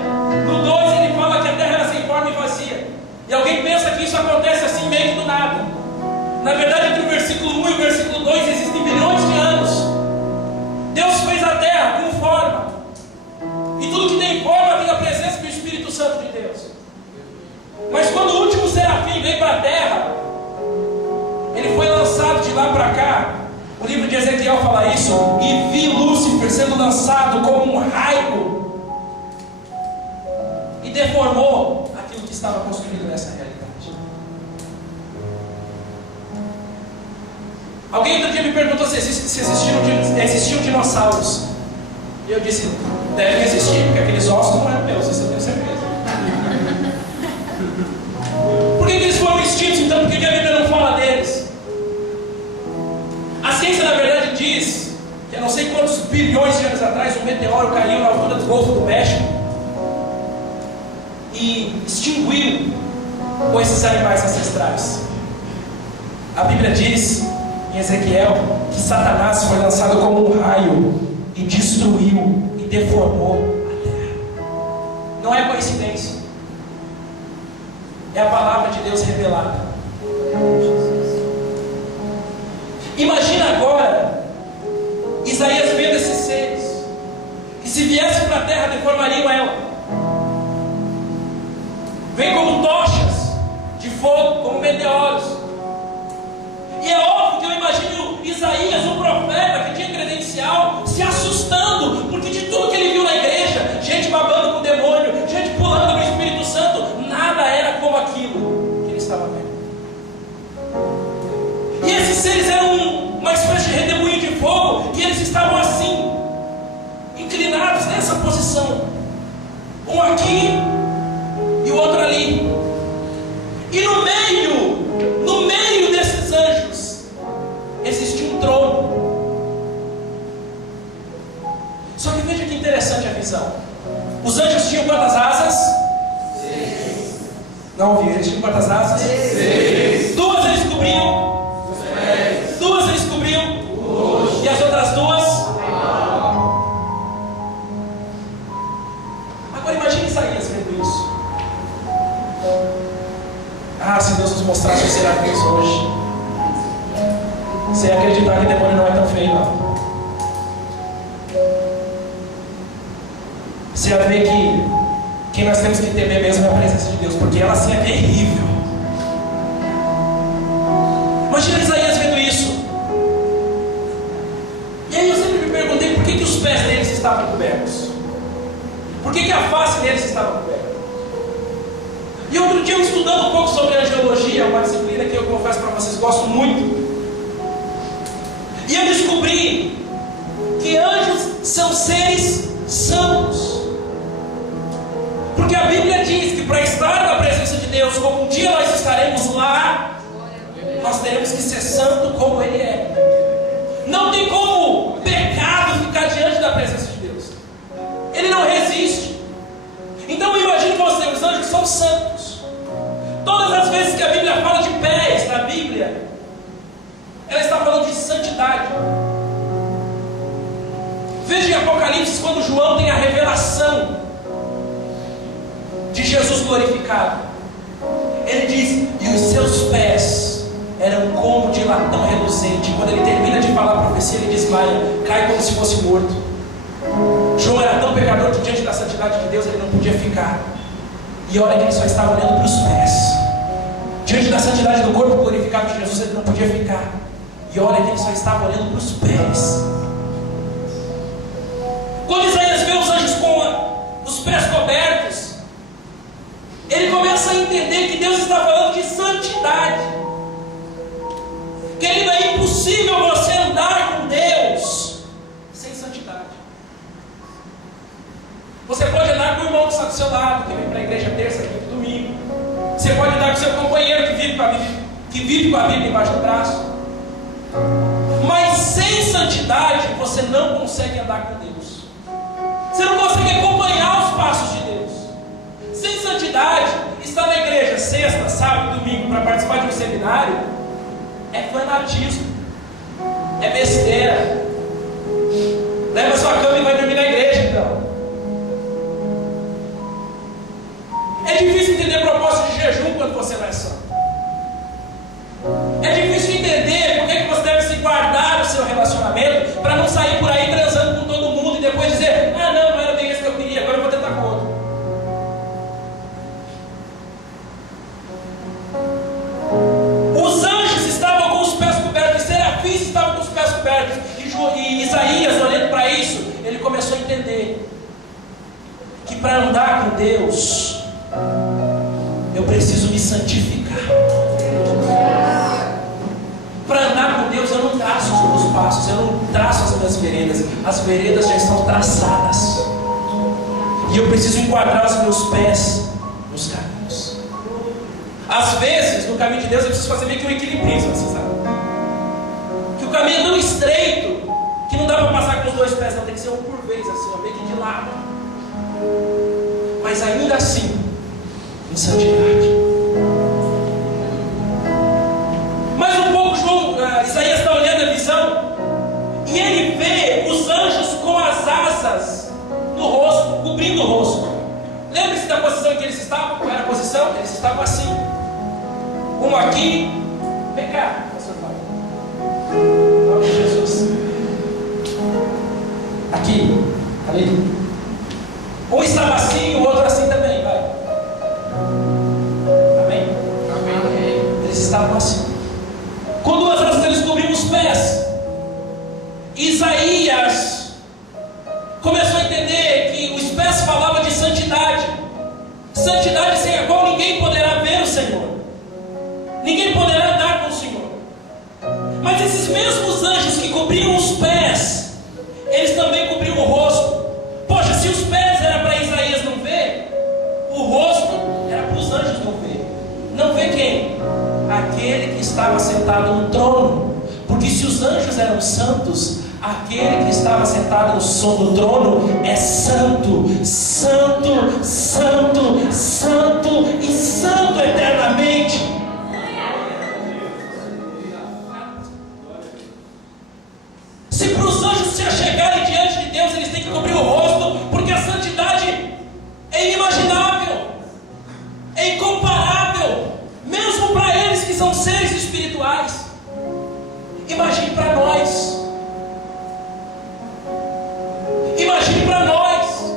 No 2 ele fala que a terra era sem forma e vazia. E alguém pensa que isso acontece assim meio que do nada. Na verdade, entre o versículo 1 e o versículo 2 existem bilhões de anos. Deus fez a terra com forma. E tudo que tem forma tem a presença do Espírito Santo de Deus. Mas quando o último serafim veio para a terra, ele foi lançado de lá para cá. O livro de Ezequiel fala isso. E vi Lúcifer sendo lançado como um raio. E deformou aquilo que estava construído nessa realidade. Alguém outro dia me perguntou se existiam dinossauros. E eu disse, devem existir, porque aqueles ossos não eram meus, isso eu tenho certeza. Por que eles foram extintos então? Por que a Bíblia não fala deles? A ciência na verdade diz que há não sei quantos bilhões de anos atrás um meteoro caiu na altura do Golfo do México e extinguiu com esses animais ancestrais. A Bíblia diz em Ezequiel que Satanás foi lançado como um raio e destruiu e deformou a terra. Não é coincidência, é a palavra de Deus revelada. Imagina agora Isaías vendo esses seres que, se viessem para a terra, deformariam ela. Vem como tochas de fogo, como meteoros. E é óbvio que eu imagino Isaías, um profeta que tinha credencial, se assustando, porque de tudo que ele viu na igreja, gente babando com o demônio, gente pulando no Espírito Santo, nada era como aquilo que ele estava vendo. E esses seres eram uma espécie de redemoinho de fogo, e eles estavam assim, inclinados nessa posição, um aqui e o outro ali. E no meio desses anjos existia um trono. Só que veja que interessante a visão. Os anjos tinham quantas asas? 6. Não ouvi, eles tinham quantas asas? 6. 2 eles cobriam? 6. 2 eles cobriam? 2. E as outras 2? Agora imagine Isaías vendo isso. Ah, se Deus nos mostrasse os serafins hoje, você ia acreditar que o demônio não é tão feio, não. Você ia ver que quem nós temos que temer mesmo é a presença de Deus, porque ela assim é terrível. Imagina Isaías vendo isso. E aí eu sempre me perguntei por que os pés deles estavam cobertos, por que a face deles estava coberta. E outro dia eu estudando um pouco sobre angiologia, uma disciplina que eu confesso para vocês, gosto muito. E eu descobri que anjos são seres santos. Porque a Bíblia diz que para estar na presença de Deus, como um dia nós estaremos lá, nós teremos que ser santo como Ele é. Não tem como pecado ficar diante da presença de Deus. Ele não resiste. Então imagine você, os anjos são santos. Todas as vezes que a Bíblia fala de pés na Bíblia, ela está falando de santidade. Veja em Apocalipse quando João tem a revelação de Jesus glorificado. Ele diz: e os seus pés eram como de latão reluzente. Quando ele termina de falar a profecia, ele desmaia, cai como se fosse morto. João era tão pecador que diante da santidade de Deus ele não podia ficar. E olha que ele só estava olhando para os pés. Diante da santidade do corpo glorificado de Jesus ele não podia ficar. E olha que ele só estava olhando para os pés. Quando Isaías vê os anjos com os pés cobertos, ele começa a entender que Deus está falando de santidade. Querido, é impossível você andar com Deus sem santidade. Você pode andar com o irmão que está do seu lado, que vem para a igreja terça, quinta e domingo. Você pode andar com o seu companheiro que vive com a Bíblia embaixo do braço. Mas sem santidade você não consegue andar com Deus. Você não consegue acompanhar os passos de Deus. Sem santidade, estar na igreja sexta, sábado e domingo para participar de um seminário é fanatismo, é besteira. Leva sua cama e vai dormir na igreja então. É difícil entender propósito de jejum quando você não é santo. É difícil entender por que você deve se guardar no seu relacionamento para não sair por aí transando com todo mundo e depois dizer: ah não, não era bem isso que eu queria, agora eu vou tentar com outro. Os anjos estavam com os pés cobertos, os serafins estavam com os pés cobertos, e Isaías, olhando para isso, ele começou a entender que para andar com Deus eu preciso me santificar. Para andar com Deus eu não traço os meus passos, eu não traço as minhas veredas. As veredas já estão traçadas. E eu preciso enquadrar os meus pés nos caminhos. Às vezes, no caminho de Deus, eu preciso fazer meio que um equilibrismo, você sabe? Que o caminho é tão estreito que não dá para passar com os dois pés, não, tem que ser um por vez, assim, meio que de lado. Mas ainda assim, em santidade. Mas um pouco, Isaías está olhando a visão e ele vê os anjos com as asas no rosto, cobrindo o rosto. Lembre-se da posição em que eles estavam? Qual era a posição? Eles estavam assim. Um aqui. Vem cá, pastor Paulo. Em nome de Jesus. Aqui, ali. Um estava assim e o outro assim também, vai. Amém? Amém. Eles estavam assim. Com duas asas eles cobriam os pés. Isaías começou a entender que os pés falavam de santidade. Santidade sem a qual ninguém poderá ver o Senhor. Ninguém poderá andar com o Senhor. Mas esses mesmos anjos que cobriam os pés, eles também cobriam o rosto. Poxa, se os pés era para Isaías não ver, o rosto era para os anjos não ver. Não ver quem? Aquele que estava sentado no trono. Porque se os anjos eram santos, aquele que estava sentado no trono é santo, santo, santo, santo e santo eternamente. Se para os anjos se achegarem diante de Deus, eles têm que cobrir o rosto, porque a santidade é inimaginável, é incomparável, mesmo para eles que são seres espirituais. Imagine para nós. Imagine para nós.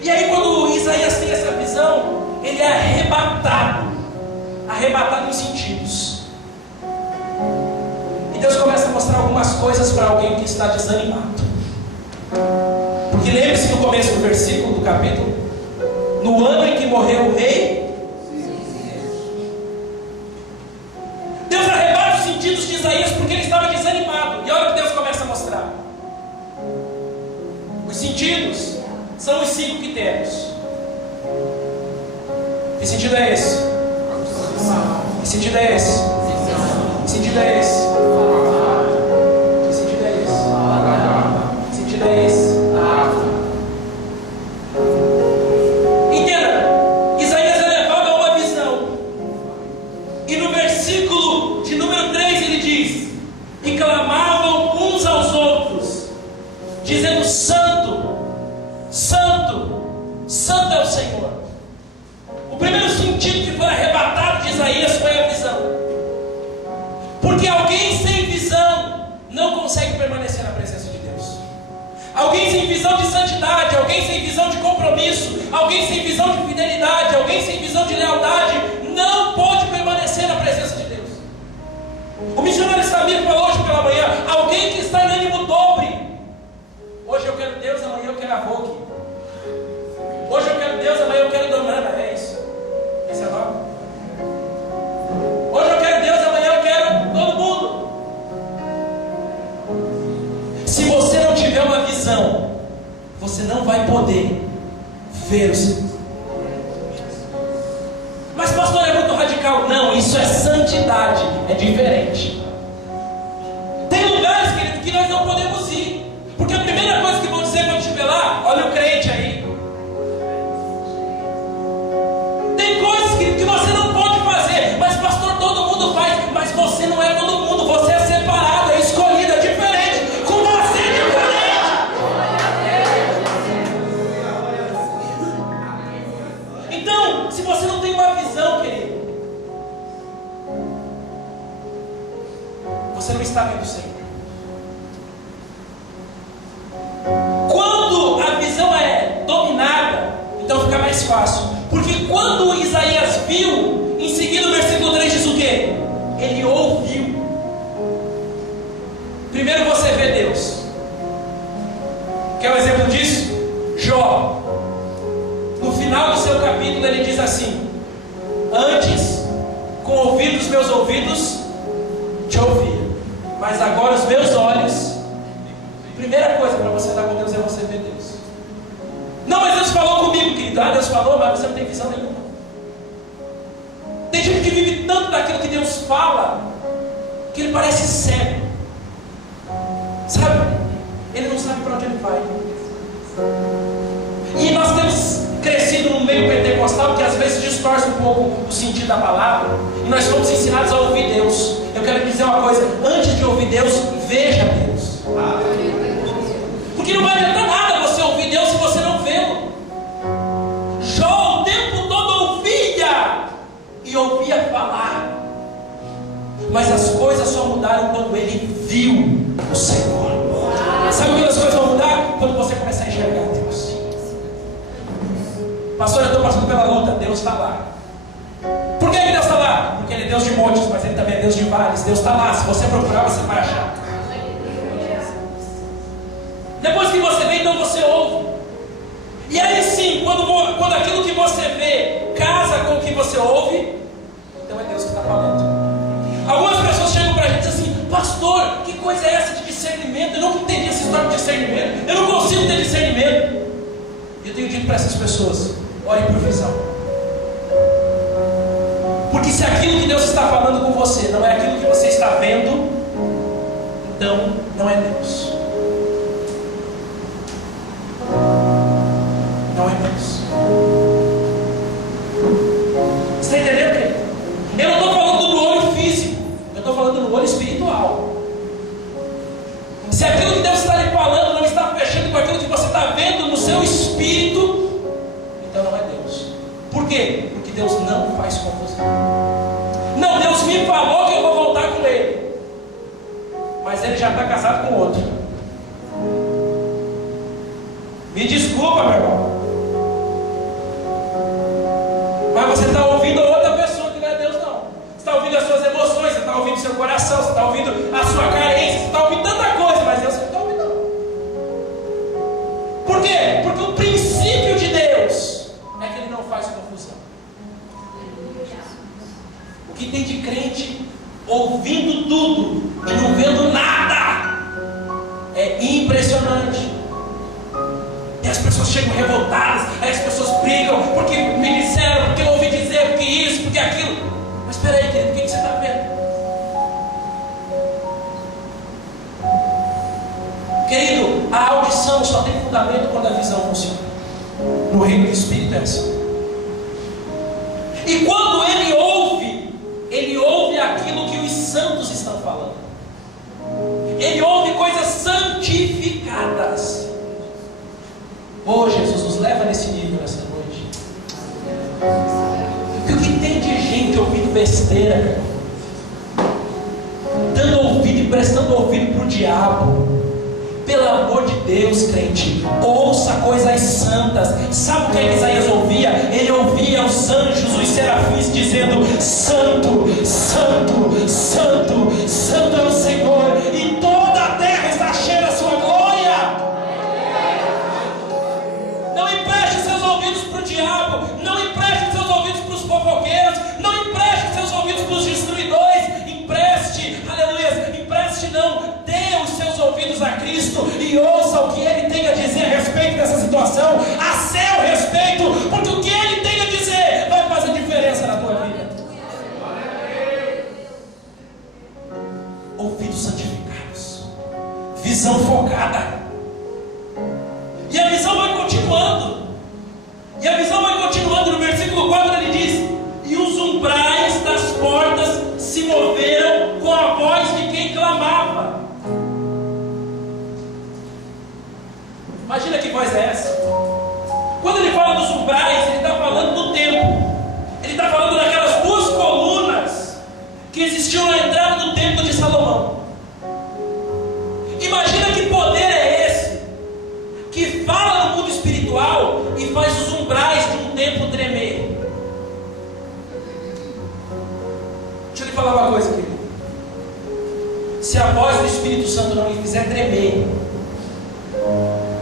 E aí quando Isaías tem essa visão, ele é arrebatado nos sentidos. E Deus começa a mostrar algumas coisas para alguém que está desanimado. Porque lembre-se no começo do versículo do capítulo: no ano em que morreu o rei, Deus arrebata os sentidos de Isaías porque ele estava desanimado. E olha o que Deus começa a mostrar. Os sentidos são os 5 que temos. Que sentido é esse? Que sentido é esse? Que sentido é esse? Que sentido é esse? Que sentido é esse? Entenda, Isaías é levado a uma visão. E no versículo de número 3 ele diz: e clamavam uns aos outros, dizendo: Santo, Santo, Santo visão de santidade, alguém sem visão de compromisso, alguém sem visão de fidelidade, alguém sem visão de lealdade, não pode permanecer na presença de Deus. O missionário Samir falou hoje pela manhã: alguém que está em ânimo dobre. Hoje eu quero Deus, amanhã eu quero a Vogue. Hoje eu quero Deus, amanhã eu quero Donana. É isso. Esse é o nome. Hoje eu quero Deus, amanhã eu quero todo mundo. Se você não tiver uma visão, você não vai poder ver o Senhor. Mas pastor, é muito radical. Não, isso é santidade. É diferente. Tem lugares, querido, que nós não podemos ir. Porque a primeira coisa que vão dizer quando estiver lá: olha o crente aí. Tem coisas que você não pode fazer. Mas pastor, todo mundo faz. Mas você não é todo mundo. Você é separado, é escolhido, é diferente. Com você é diferente. Então, se você não tem uma visão, querido, você não está vendo o Senhor. Quando a visão é dominada, então fica mais fácil. Porque quando Isaías viu, em seguida o versículo 3 diz o quê? Ele ouviu. Primeiro você vê Deus. Quer um exemplo disso? Jó. No final do seu capítulo ele diz assim: antes, com ouvidos meus ouvidos, te ouvia, mas agora os meus olhos. Primeira coisa para você andar com Deus é você ver Deus. Não, mas Deus falou comigo, querido. Ah, Deus falou, mas você não tem visão nenhuma. Tem gente que vive tanto daquilo que Deus fala, que ele parece cego. Sabe? Ele não sabe para onde ele vai. E nós temos crescido no meio pentecostal, que às vezes distorce um pouco o sentido da palavra. E nós fomos ensinados a ouvir Deus. Eu quero dizer uma coisa: antes de ouvir Deus, veja Deus. Porque não vai adiantar nada você ouvir Deus se você não vê-lo. Jó o tempo todo ouvia e ouvia falar, mas as coisas só mudaram quando ele viu o Senhor. Sabe quando as coisas vão mudar? Quando você começar a enxergar Deus. Pastor, eu estou passando pela luta. Deus está lá. Por que Deus está lá? Porque Ele é Deus de montes, mas Ele também é Deus de vales. Deus está lá. Se você procurar, você vai achar. Depois que você vê, então você ouve. E aí sim, quando aquilo que você vê casa com o que você ouve, então é Deus que está falando. Algumas pessoas chegam para a gente e dizem assim: pastor, que coisa é essa de discernimento? Eu nunca entendi essa história de discernimento. Eu não consigo ter discernimento. E eu tenho dito para essas pessoas: ore por visão. Porque se aquilo que Deus está falando com você não é aquilo que você está vendo, então não é Deus. Não é Deus. Você está entendendo, querido? Eu não estou falando do olho físico, eu estou falando do olho espiritual. Se aquilo que Deus está lhe falando não está fechando com aquilo que você está vendo no seu espírito, então não é Deus. Por quê? Porque Deus não faz confusão. Não, Deus me falou que eu vou voltar com ele, mas ele já está casado com outro. Me desculpa, meu irmão, mas você está ouvindo outra pessoa que não é Deus, não. Você está ouvindo as suas emoções, você está ouvindo o seu coração, você está ouvindo a sua carência, você está ouvindo tanta coisa, mas Deus você não está ouvindo, não. Por quê? Porque o princípio de Deus é que Ele não faz confusão. O que tem de crente ouvindo tudo e não vendo nada é impressionante. E as pessoas chegam revoltadas, aí as pessoas brigam, porque me disseram, porque eu ouvi dizer, porque isso, porque aquilo. Mas espera aí, querido, o que você está vendo? Querido, a audição só tem fundamento quando a visão funciona. No reino do Espírito é assim. E quando ele ouve aquilo que os santos estão falando. Ele ouve coisas santificadas. Oh, Jesus, nos leva nesse nível essa noite. Porque o que tem de gente ouvindo besteira, dando ouvido e prestando ouvido para o diabo, Pelo amor de Deus, crente, ouça coisas santas. Sabe o que Isaías ouvia? Ele ouvia os anjos, os serafins dizendo: Santo, Santo, Santo, Santo é o Senhor, e toda a terra está cheia da sua glória. Não empreste seus ouvidos para o diabo, não empreste seus ouvidos para os fofoqueiros, não empreste seus ouvidos para os destruidores. Empreste, aleluia, empreste não, dê os seus ouvidos a Cristo e ouça o que Ele tem a dizer a respeito dessa situação, a seu respeito, porque o que Ele tem a dizer vai fazer diferença na tua vida. Ouvidos santificados, visão focada, e a visão vai continuando, no versículo 4 ele diz: e os umbrais das portas se moveram com a voz de quem clamava. Imagina que voz é essa? Quando ele fala dos umbrais, ele está falando do templo. Ele está falando daquelas duas colunas que existiam na entrada do templo de Salomão. Imagina que poder é esse, que fala no mundo espiritual e faz os umbrais de um templo tremer. Deixa eu lhe falar uma coisa, querido. Se a voz do Espírito Santo não lhe fizer tremer,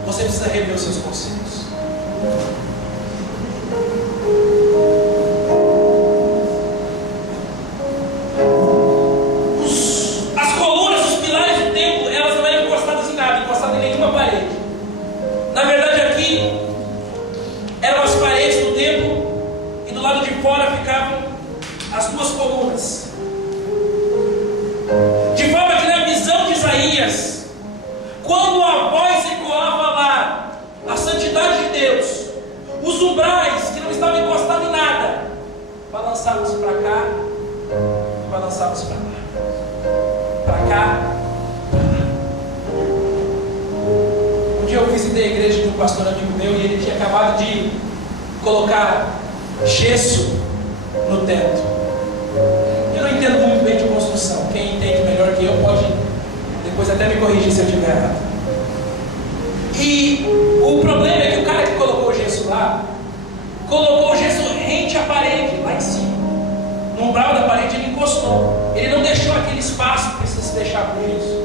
você precisa rever os seus conceitos. As colunas, os pilares do templo, elas não eram encostadas em nada, encostadas em nenhuma parede. Na verdade, aqui eram as paredes do templo e do lado de fora ficavam as duas colunas. De forma que na visão de Isaías, quando a voz ecoava lá, a santidade de Deus, os umbrais que não estavam encostados em nada, balançavam-se para cá e balançavam-se para lá, para cá, para lá. Um dia eu visitei a igreja de um pastor amigo meu e ele tinha acabado de colocar gesso no teto. Eu não entendo muito bem de construção. Quem entende melhor que eu pode depois até me corrigir se eu estiver errado. E o problema é que o cara que colocou o gesso lá, colocou o gesso rente à parede, lá em cima. No umbral da parede ele encostou. Ele não deixou aquele espaço que precisa se deixar com gesso.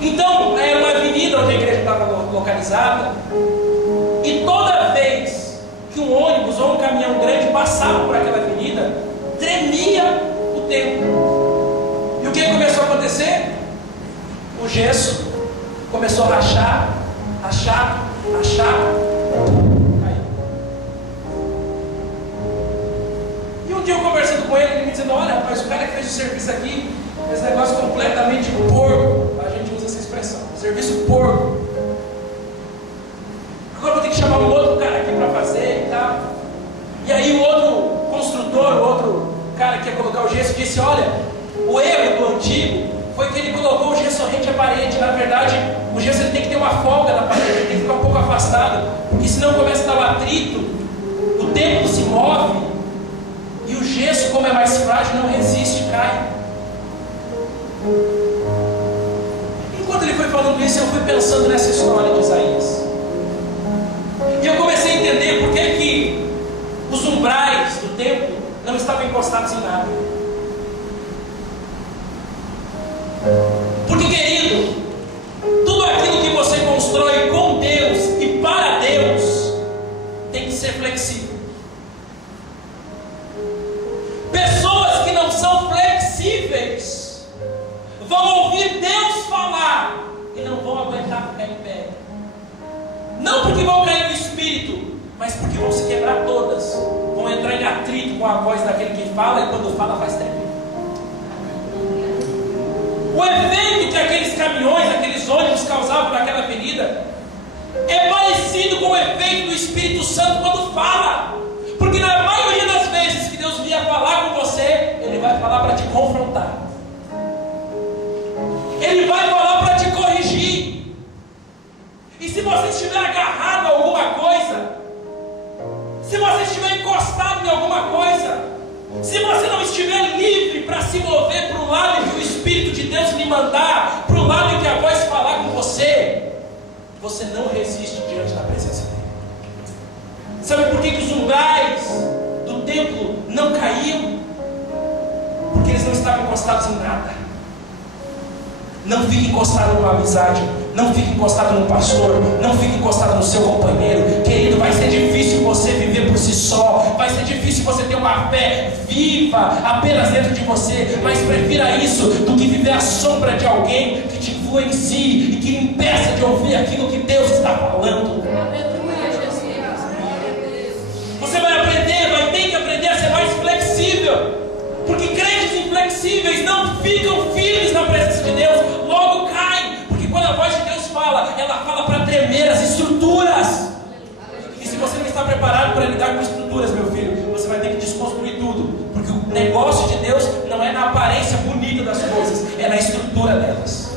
Então, era uma avenida onde a igreja estava localizada. E toda vez que um ônibus ou um caminhão grande passava por aquela avenida, tremia o templo. E o que começou a acontecer? O gesso começou a rachar, caiu. E um dia eu conversando com ele me dizendo: olha rapaz, o cara que fez o serviço aqui, esse negócio completamente porco. A gente usa essa expressão, serviço porco. Agora eu vou ter que chamar um outro cara aqui para fazer e tal. E aí o outro construtor, o outro cara que ia colocar o gesso disse: olha, o erro do antigo foi que ele colocou o gesso rente à parede. Na verdade, o gesso ele tem que ter uma folga na parede, ele tem que ficar um pouco afastado, porque senão começa a dar um atrito, o templo se move, e o gesso, como é mais frágil, não resiste, cai. Enquanto ele foi falando isso, eu fui pensando nessa história de Isaías. E eu comecei a entender por que os umbrais do templo não estavam encostados em nada. Porque, querido, tudo aquilo que você constrói com Deus e para Deus tem que ser flexível. Pessoas que não são flexíveis vão ouvir Deus falar e não vão aguentar ficar em pé. Não porque vão cair no espírito, mas porque vão se quebrar todas, vão entrar em atrito com a voz daquele que fala, e quando fala faz tremer. O efeito que aqueles caminhões, aqueles ônibus causavam naquela avenida é parecido com o efeito do Espírito Santo quando fala. Porque na maioria das vezes que Deus vier falar com você, Ele vai falar para te confrontar, Ele vai falar para te corrigir. E se você estiver agarrado a alguma coisa, se você estiver encostado em alguma coisa, se você não estiver livre para se mover para o lado que o Espírito de Deus lhe mandar, para o do lado em que a voz falar com você, você não resiste diante da presença dele. Sabe por que os umbrais do templo não caíam? Porque eles não estavam encostados em nada. Não fique encostado numa amizade, não fique encostado num pastor, não fique encostado no seu companheiro. Querido, vai ser difícil você viver por si só, vai ser difícil você ter uma fé viva apenas dentro de você, mas prefira isso do que viver à sombra de alguém que te influencie e que lhe impeça de ouvir aquilo que Deus está falando. Você vai aprender, vai ter que aprender a ser mais flexível, porque crentes inflexíveis não ficam firmes na presença de Deus, logo caem, porque quando a voz de Deus fala, ela fala para tremer as estruturas. E se você não está preparado para lidar com estruturas, meu filho, você vai ter que desconstruir tudo, porque o negócio de Deus não é na aparência bonita das coisas, é na estrutura delas.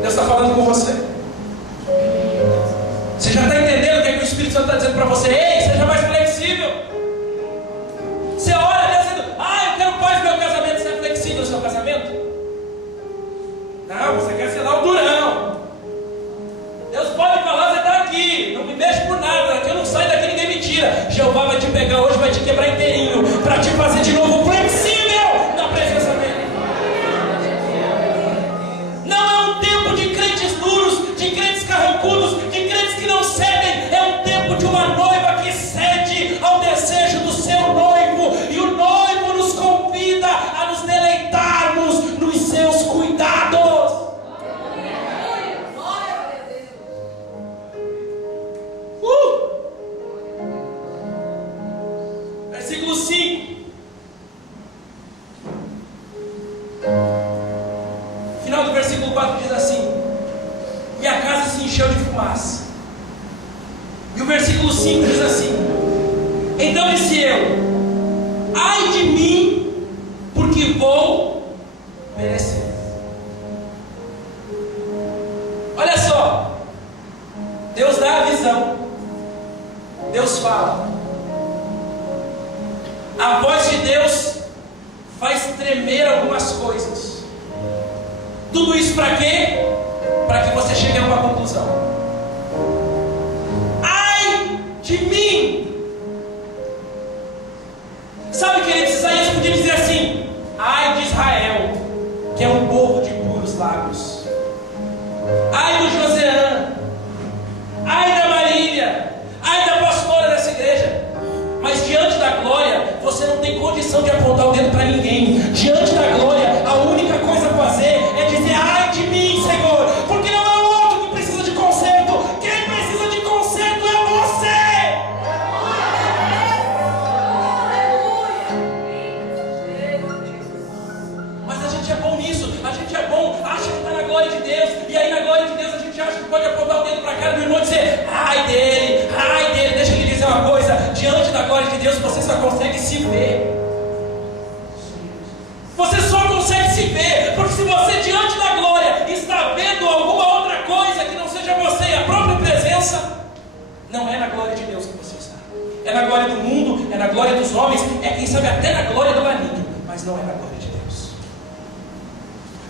Deus está falando com você. Você já está entendendo o que o Espírito Santo está dizendo para você? Ei, seja mais flexível. Você olha Deus dizendo, eu quero paz no meu casamento. Você é flexível no seu casamento? Não, você quer ser lá o durão. Deus pode falar, você está aqui, não me mexe por nada, aqui eu não saio daqui, ninguém me tira. Jeová vai te pegar hoje, vai te quebrar inteirinho, para te fazer de novo flexível na presença dele. Não é um tempo de crentes duros, de crentes carrancudos, de crentes que não cedem. É um tempo de uma noiva que cede ao desejo do seu noivo, e o noivo nos convida a nos deleitarmos nos seus cuidados. Versículo 5. Final do versículo 4 diz assim: e a casa se encheu de fumaça. E o versículo 5 diz assim: então disse eu, ai de mim, porque vou perecer. Olha só, Deus dá a visão, Deus fala, a voz de Deus faz tremer algumas coisas. Tudo isso para quê? Para que você chegue a uma conclusão. Ai de mim! Sabe, queridos, Isaías podia dizer assim: ai de Israel, que é um povo de puros lábios. Ai do Joseã, ai da Marília, ai da pastora dessa igreja. Mas diante da glória, você não tem condição de apontar o dedo para ninguém. Diante da glória, a única coisa a fazer é dizer: ai de mim, Senhor, porque não é o outro que precisa de conserto. Quem precisa de conserto é você. Mas a gente é bom nisso, a gente é bom, acha que está na glória de Deus, e aí na glória de Deus a gente acha que pode apontar o dedo para a cara do irmão e dizer: ai dele, ai dele. Deixa eu lhe dizer uma coisa: diante da glória de Deus você só consegue se ver. Você só consegue se ver, porque se você diante da glória está vendo alguma outra coisa que não seja você e a própria presença, não é na glória de Deus que você está. É na glória do mundo, é na glória dos homens, é quem sabe até na glória do maligno, mas não é na glória de Deus.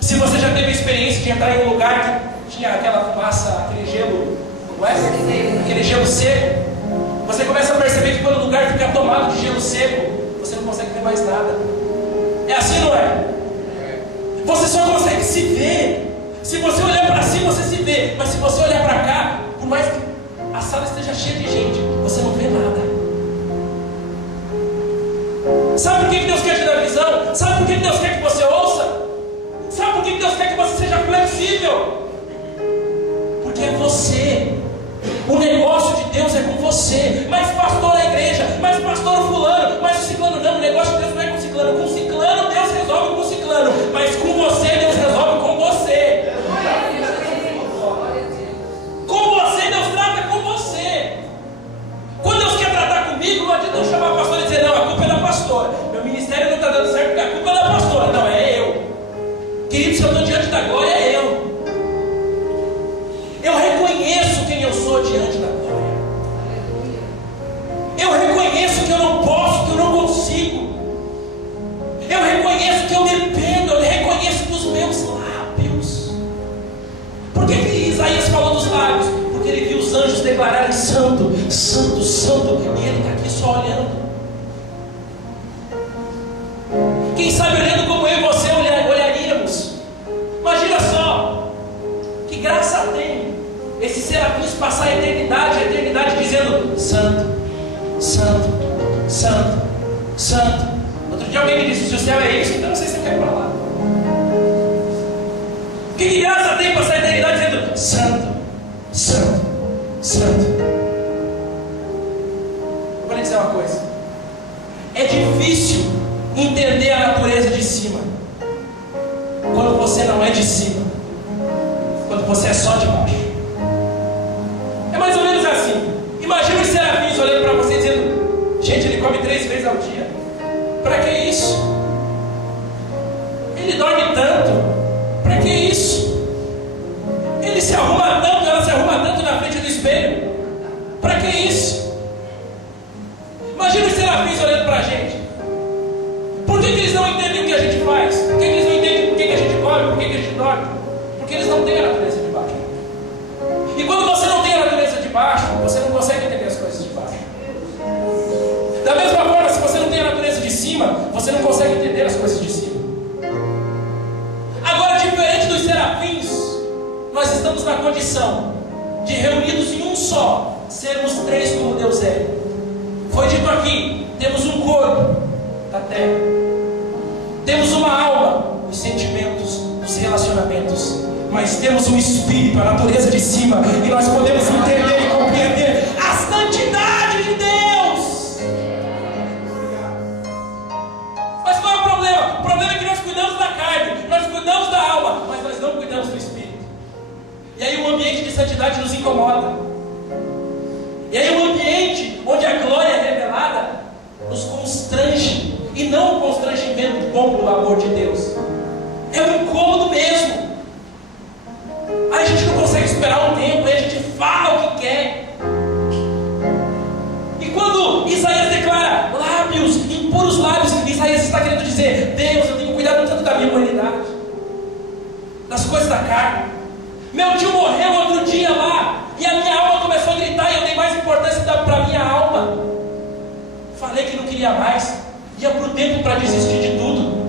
Se você já teve a experiência de entrar em um lugar que tinha aquela fumaça, aquele gelo, não é? Aquele gelo seco, você começa a perceber que quando o lugar fica tomado de gelo seco, você não consegue ver mais nada. É assim, não é? Você só consegue se ver. Se você olhar para cima, você se vê. Mas se você olhar para cá, por mais que a sala esteja cheia de gente, você não vê nada. Sabe por que Deus quer te dar visão? Sabe por que Deus quer que você ouça? Sabe por que Deus quer que você seja flexível? Porque é você. O negócio de Deus é com você. Mas pastor é igreja, mas pastor o fulano, mas o ciclano não. O negócio de Deus não é com o ciclano. Com o ciclano Deus resolve com o ciclano, mas com você Deus resolve com você. Com você Deus trata com você. Quando Deus quer tratar comigo, não adianta eu chamar a pastora e dizer: não, a culpa é da pastora, meu ministério não está dando certo porque a culpa é da pastora. Não, é eu. Querido, se eu estou diante da glória, é eu. Eu reconheço quem eu sou diante da glória. declararem santo, santo, santo, e Ele está aqui só olhando. Quem sabe olhando como eu e você olharíamos. Imagina só, que graça tem esses serafins passar a eternidade dizendo santo, santo, santo, santo. Outro dia alguém me disse, se o céu é isso, então não sei se eu quero ir para lá. Que graça tem passar a eternidade dizendo santo, santo, santo. Vou lhe dizer uma coisa, é difícil entender a natureza de cima quando você não é de cima, quando você é só de baixo. É mais ou menos assim. Imagina os serafins olhando para você dizendo, gente, ele come 3 vezes ao dia. Para que isso? Ele dorme tanto. Para que isso? Ele se arruma tanto, ela se arruma tanto na frente do espelho. Para que isso? Imagina os serafins olhando para a gente. Por que eles não entendem o que a gente faz? Por que eles não entendem por que a gente come, por que a gente dorme? Porque eles não têm a natureza de baixo. E quando você não tem a natureza de baixo, você não consegue entender as coisas de baixo. Da mesma forma, se você não tem a natureza de cima, você não consegue entender as coisas de cima. Agora, diferente dos serafins, nós estamos na condição de, reunidos em um só, sermos 3 como Deus é. Foi dito aqui, temos um corpo da terra, temos uma alma, os sentimentos, os relacionamentos, mas temos um espírito, a natureza de cima, e nós podemos entender e compreender a santidade de Deus. Mas qual é o problema? O problema é que nós cuidamos da carne, nós cuidamos da alma, mas nós não cuidamos do espírito. E aí o ambiente de santidade nos incomoda. E aí o ambiente onde a glória é revelada nos constrange. E não o constrangimento bom do amor de Deus. É um incômodo mesmo. Aí a gente não consegue esperar um tempo, aí a gente fala o que quer. E quando Isaías declara lábios, impuros lábios, Isaías está querendo dizer, Deus, eu tenho cuidado tanto da minha humanidade, das coisas da carne. Meu tio morreu outro dia lá, e a minha alma começou a gritar, e eu dei mais importância para a minha alma. Falei que não queria mais. Ia para o templo para desistir de tudo.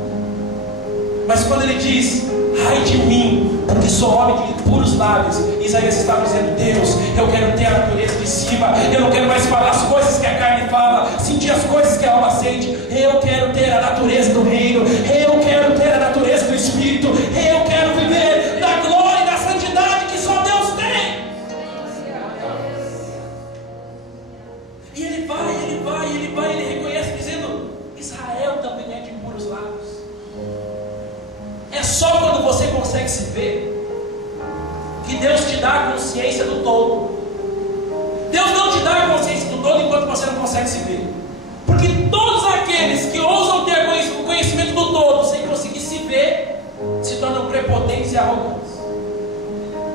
Mas quando ele diz, ai de mim, porque sou homem de puros lábios, Isaías está dizendo, Deus, eu quero ter a natureza de cima. Eu não quero mais falar as coisas que a carne fala, sentir as coisas que a alma sente. Eu quero ter a natureza do reino. Eu quero ter a natureza do Espírito. Eu quero viver da glória e da santidade que só Deus tem. E ele reconhece dizendo, Israel também é de puros lábios. É só quando você consegue se ver que Deus te dá a consciência do todo. Deus não te dá a consciência do todo enquanto você não consegue se ver. Porque todos aqueles que ousam ter o conhecimento do todo sem conseguir se ver, se tornam prepotentes e arrogantes.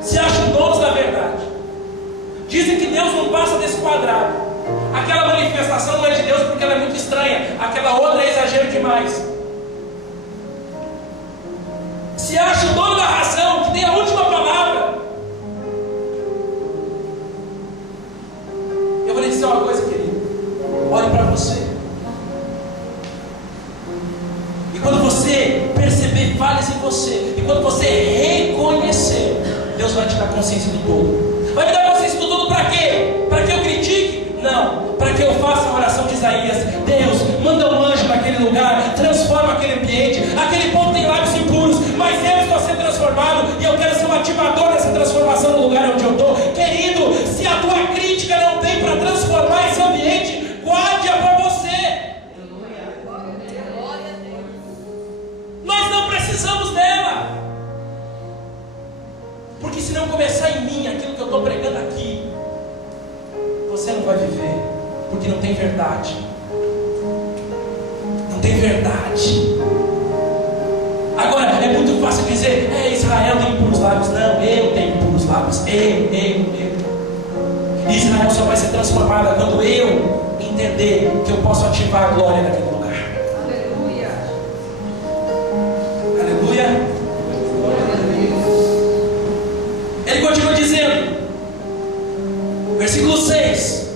Se acham donos da verdade. Dizem que Deus não passa desse quadrado. Aquela manifestação não é de Deus porque ela é muito estranha. Aquela outra é exagero demais. Se acha o dono da razão, que tem a última palavra. Eu vou lhe dizer uma coisa, querido. Olhe para você. E quando você perceber falhas em você, e quando você reconhecer, Deus vai te dar consciência do todo. Vai me dar consciência do todo para quê? Para que eu critique? Não, para que eu faça a oração de Isaías. Deus, manda um anjo naquele lugar, transforma aquele ambiente. Aquele povo tem lábios impuros, mas eu estou sendo transformado e eu quero ser um ativador dessa transformação no lugar onde eu estou. Querido, se a tua crítica não tem para transformar esse ambiente, guarde-a para você. Nós não precisamos dela, porque se não começar em mim aquilo que eu estou pregando aqui, você não vai viver, porque não tem verdade. Não tem verdade. Agora, é muito fácil dizer, Israel tem puros lábios. Não, eu tenho puros lábios. Eu. Israel só vai ser transformada quando eu entender que eu posso ativar a glória naquele lugar. Aleluia. Aleluia. Ele continua dizendo, Versículo 6.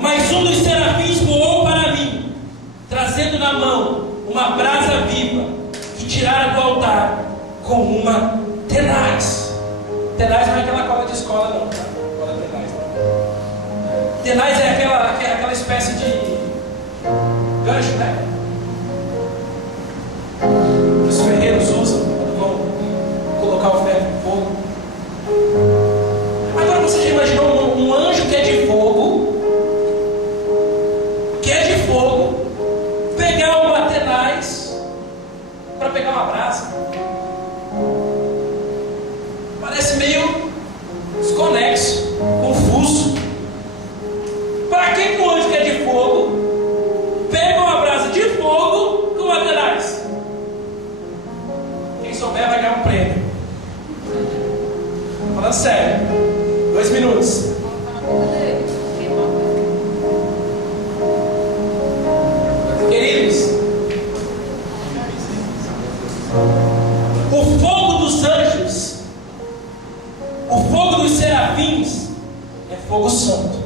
Mas um dos serafins voou para mim, trazendo na mão uma brasa viva, que tirara do altar com uma tenaz. Tenaz não é aquela cola de escola não, tá? Cola tenaz não. Tenaz é aquela espécie de gancho, né? Os ferreiros usam quando vão colocar o ferro no fogo. Agora você já imaginou um anjo que é de fogo, pegar uma tenaz para pegar uma brasa? Parece meio desconexo, confuso. Para que um anjo que é de fogo pega uma brasa de fogo com uma tenaz? Quem souber vai ganhar um prêmio. Falando sério. 2 minutos. Queridos, o fogo dos anjos, o fogo dos serafins, é fogo santo.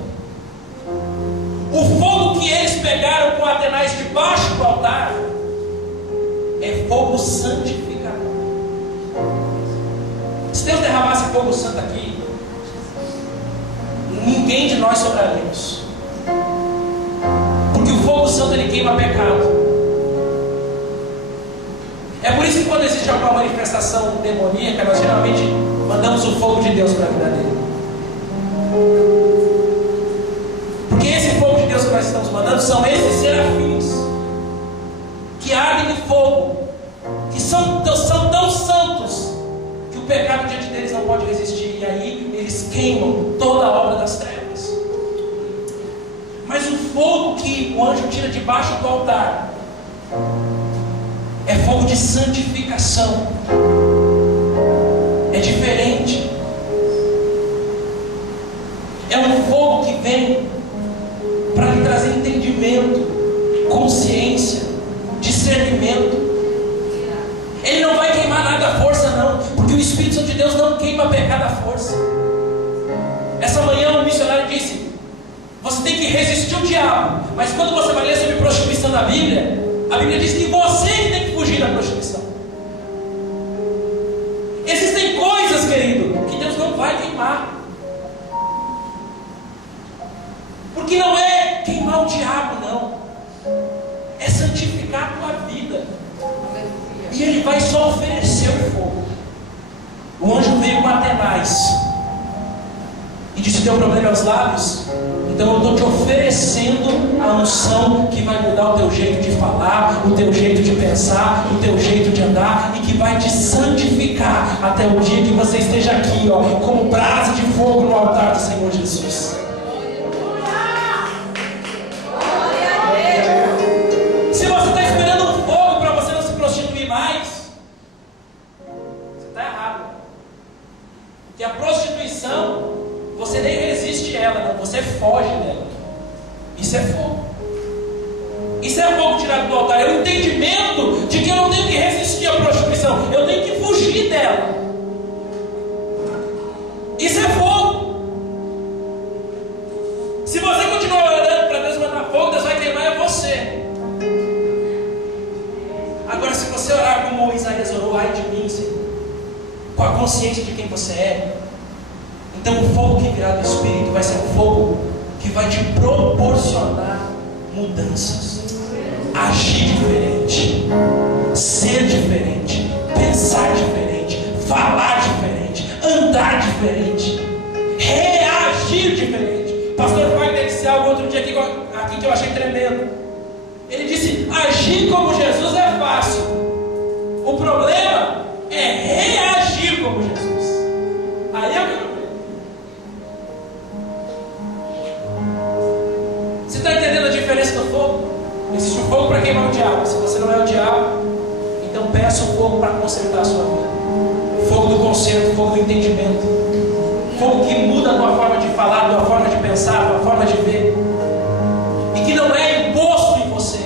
O fogo que eles pegaram com Atenais debaixo do altar é fogo santificador. Se Deus derramasse fogo santo aqui, ninguém de nós sobraremos. Porque o fogo santo ele queima pecado. É por isso que quando existe alguma manifestação demoníaca, nós geralmente mandamos o fogo de Deus para a vida dele. Porque esse fogo de Deus que nós estamos mandando são esses serafins que ardem em fogo, que são tão santos que o pecado diante deles não pode resistir. E aí eles queimam toda a obra das trevas. Mas o fogo que o anjo tira debaixo do altar é fogo de santificação. É diferente. É um fogo que vem para lhe trazer entendimento, consciência, discernimento. Ele não vai queimar nada à força não, porque o Espírito Santo de Deus não queima pecado à força. Essa manhã um missionário disse: você tem que resistir o diabo. Mas quando você vai ler sobre prostituição na Bíblia, a Bíblia diz que você tem que fugir da prostituição. Existem coisas, querido, que Deus não vai queimar. Porque não é queimar o diabo, não. É santificar a tua vida. E Ele vai só oferecer o fogo. O anjo veio com Atenais e disse: teu problema é os lábios? Então eu estou te oferecendo a unção que vai mudar o teu jeito de falar, o teu jeito de pensar, o teu jeito de andar, e que vai te santificar até o dia que você esteja aqui, ó, como brasa de fogo no altar do Senhor Jesus. Se você está esperando um fogo para você não se prostituir mais, você está errado. Porque a prostituição, você nem resiste a ela, não, você foge dela. Isso é fogo. Isso é fogo tirado do altar. É o entendimento de que eu não tenho que resistir à prostituição, eu tenho que fugir dela. Isso é fogo. Se você continuar orando para Deus mandar fogo, Deus vai queimar é você. Agora, se você orar como Isaías orou: ai de mim, Senhor, com a consciência de quem você é, então o fogo que virá do Espírito vai ser um fogo que vai te proporcionar mudanças, agir diferente, ser diferente, pensar diferente, falar diferente, andar diferente, reagir diferente. O pastor Wagner disse algo outro dia aqui que eu achei tremendo. Ele disse: agir como Jesus é fácil, o problema é reagir como Jesus. Aí eu quero. Você está entendendo a diferença do fogo? Existe um fogo para queimar o diabo. Se você não é o diabo, então peça um fogo para consertar a sua vida. Fogo do conserto, fogo do entendimento, fogo que muda a tua forma de falar, a tua forma de pensar, a tua forma de ver, e que não é imposto em você,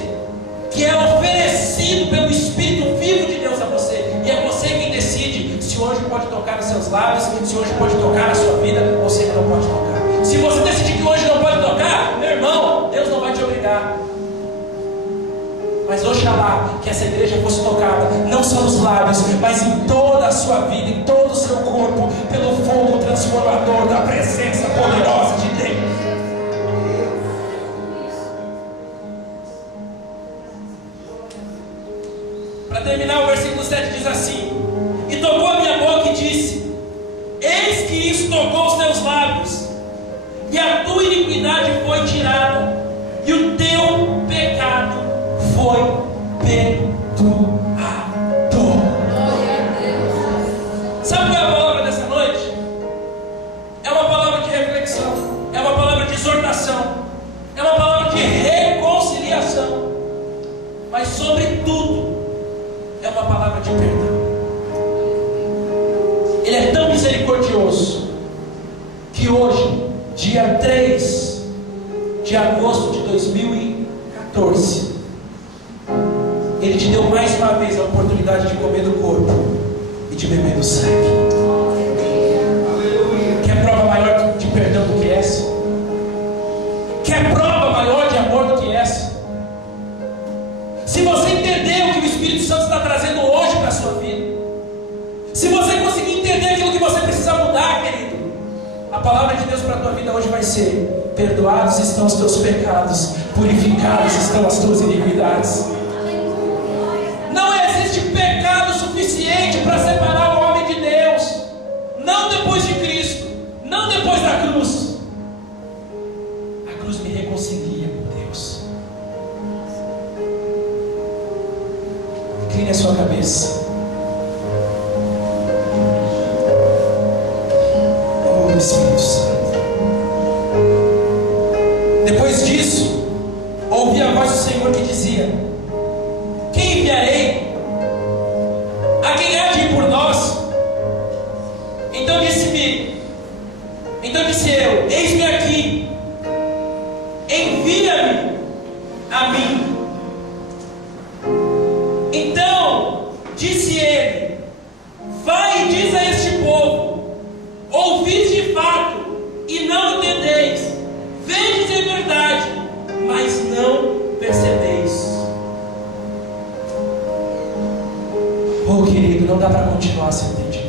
que é oferecido pelo Espírito vivo de Deus a você. E é você quem decide se o anjo pode tocar nos seus lábios, se o anjo pode tocar na sua vida, ou se ele não pode tocar. Se você decidir que o só nos lábios, mas em toda a sua vida, em todo o seu corpo, pelo fogo transformador da presença poderosa de Deus. Para terminar, o versículo 7 diz assim: e tocou a minha boca e disse: eis que isso tocou os teus lábios, e a tua iniquidade foi tirada, e o teu pecado foi perdoado. Sabe qual é a palavra dessa noite? É uma palavra de reflexão, é uma palavra de exortação, é uma palavra de reconciliação, mas sobretudo é uma palavra de perdão. Ele é tão misericordioso que hoje, dia 3 de agosto de 2014, Ele te deu mais uma vez a oportunidade de comer do corpo e de beber do sangue. Quer prova maior de perdão do que essa? Quer prova maior de amor do que essa? Se você entender o que o Espírito Santo está trazendo hoje para a sua vida, se você conseguir entender aquilo que você precisa mudar, querido, a palavra de Deus para a tua vida hoje vai ser: perdoados estão os teus pecados, purificados estão as tuas iniquidades. Não existe pecado suficiente para separar o homem de Deus, não depois de Cristo, não depois da cruz. A cruz me reconcilia com Deus. Incline a sua cabeça. Oh, Espírito Santo. Depois disso, ouvi a voz do Senhor que dizia: quem enviarei? A quem há de ir por nós? Então disse eu: eis-me aqui, envia-me a mim. Então disse ele: vai e diz a este povo: ouvis de fato e não entendeis, vedes em verdade, mas não percebeis. Oh, querido, não dá para continuar sem entendimento.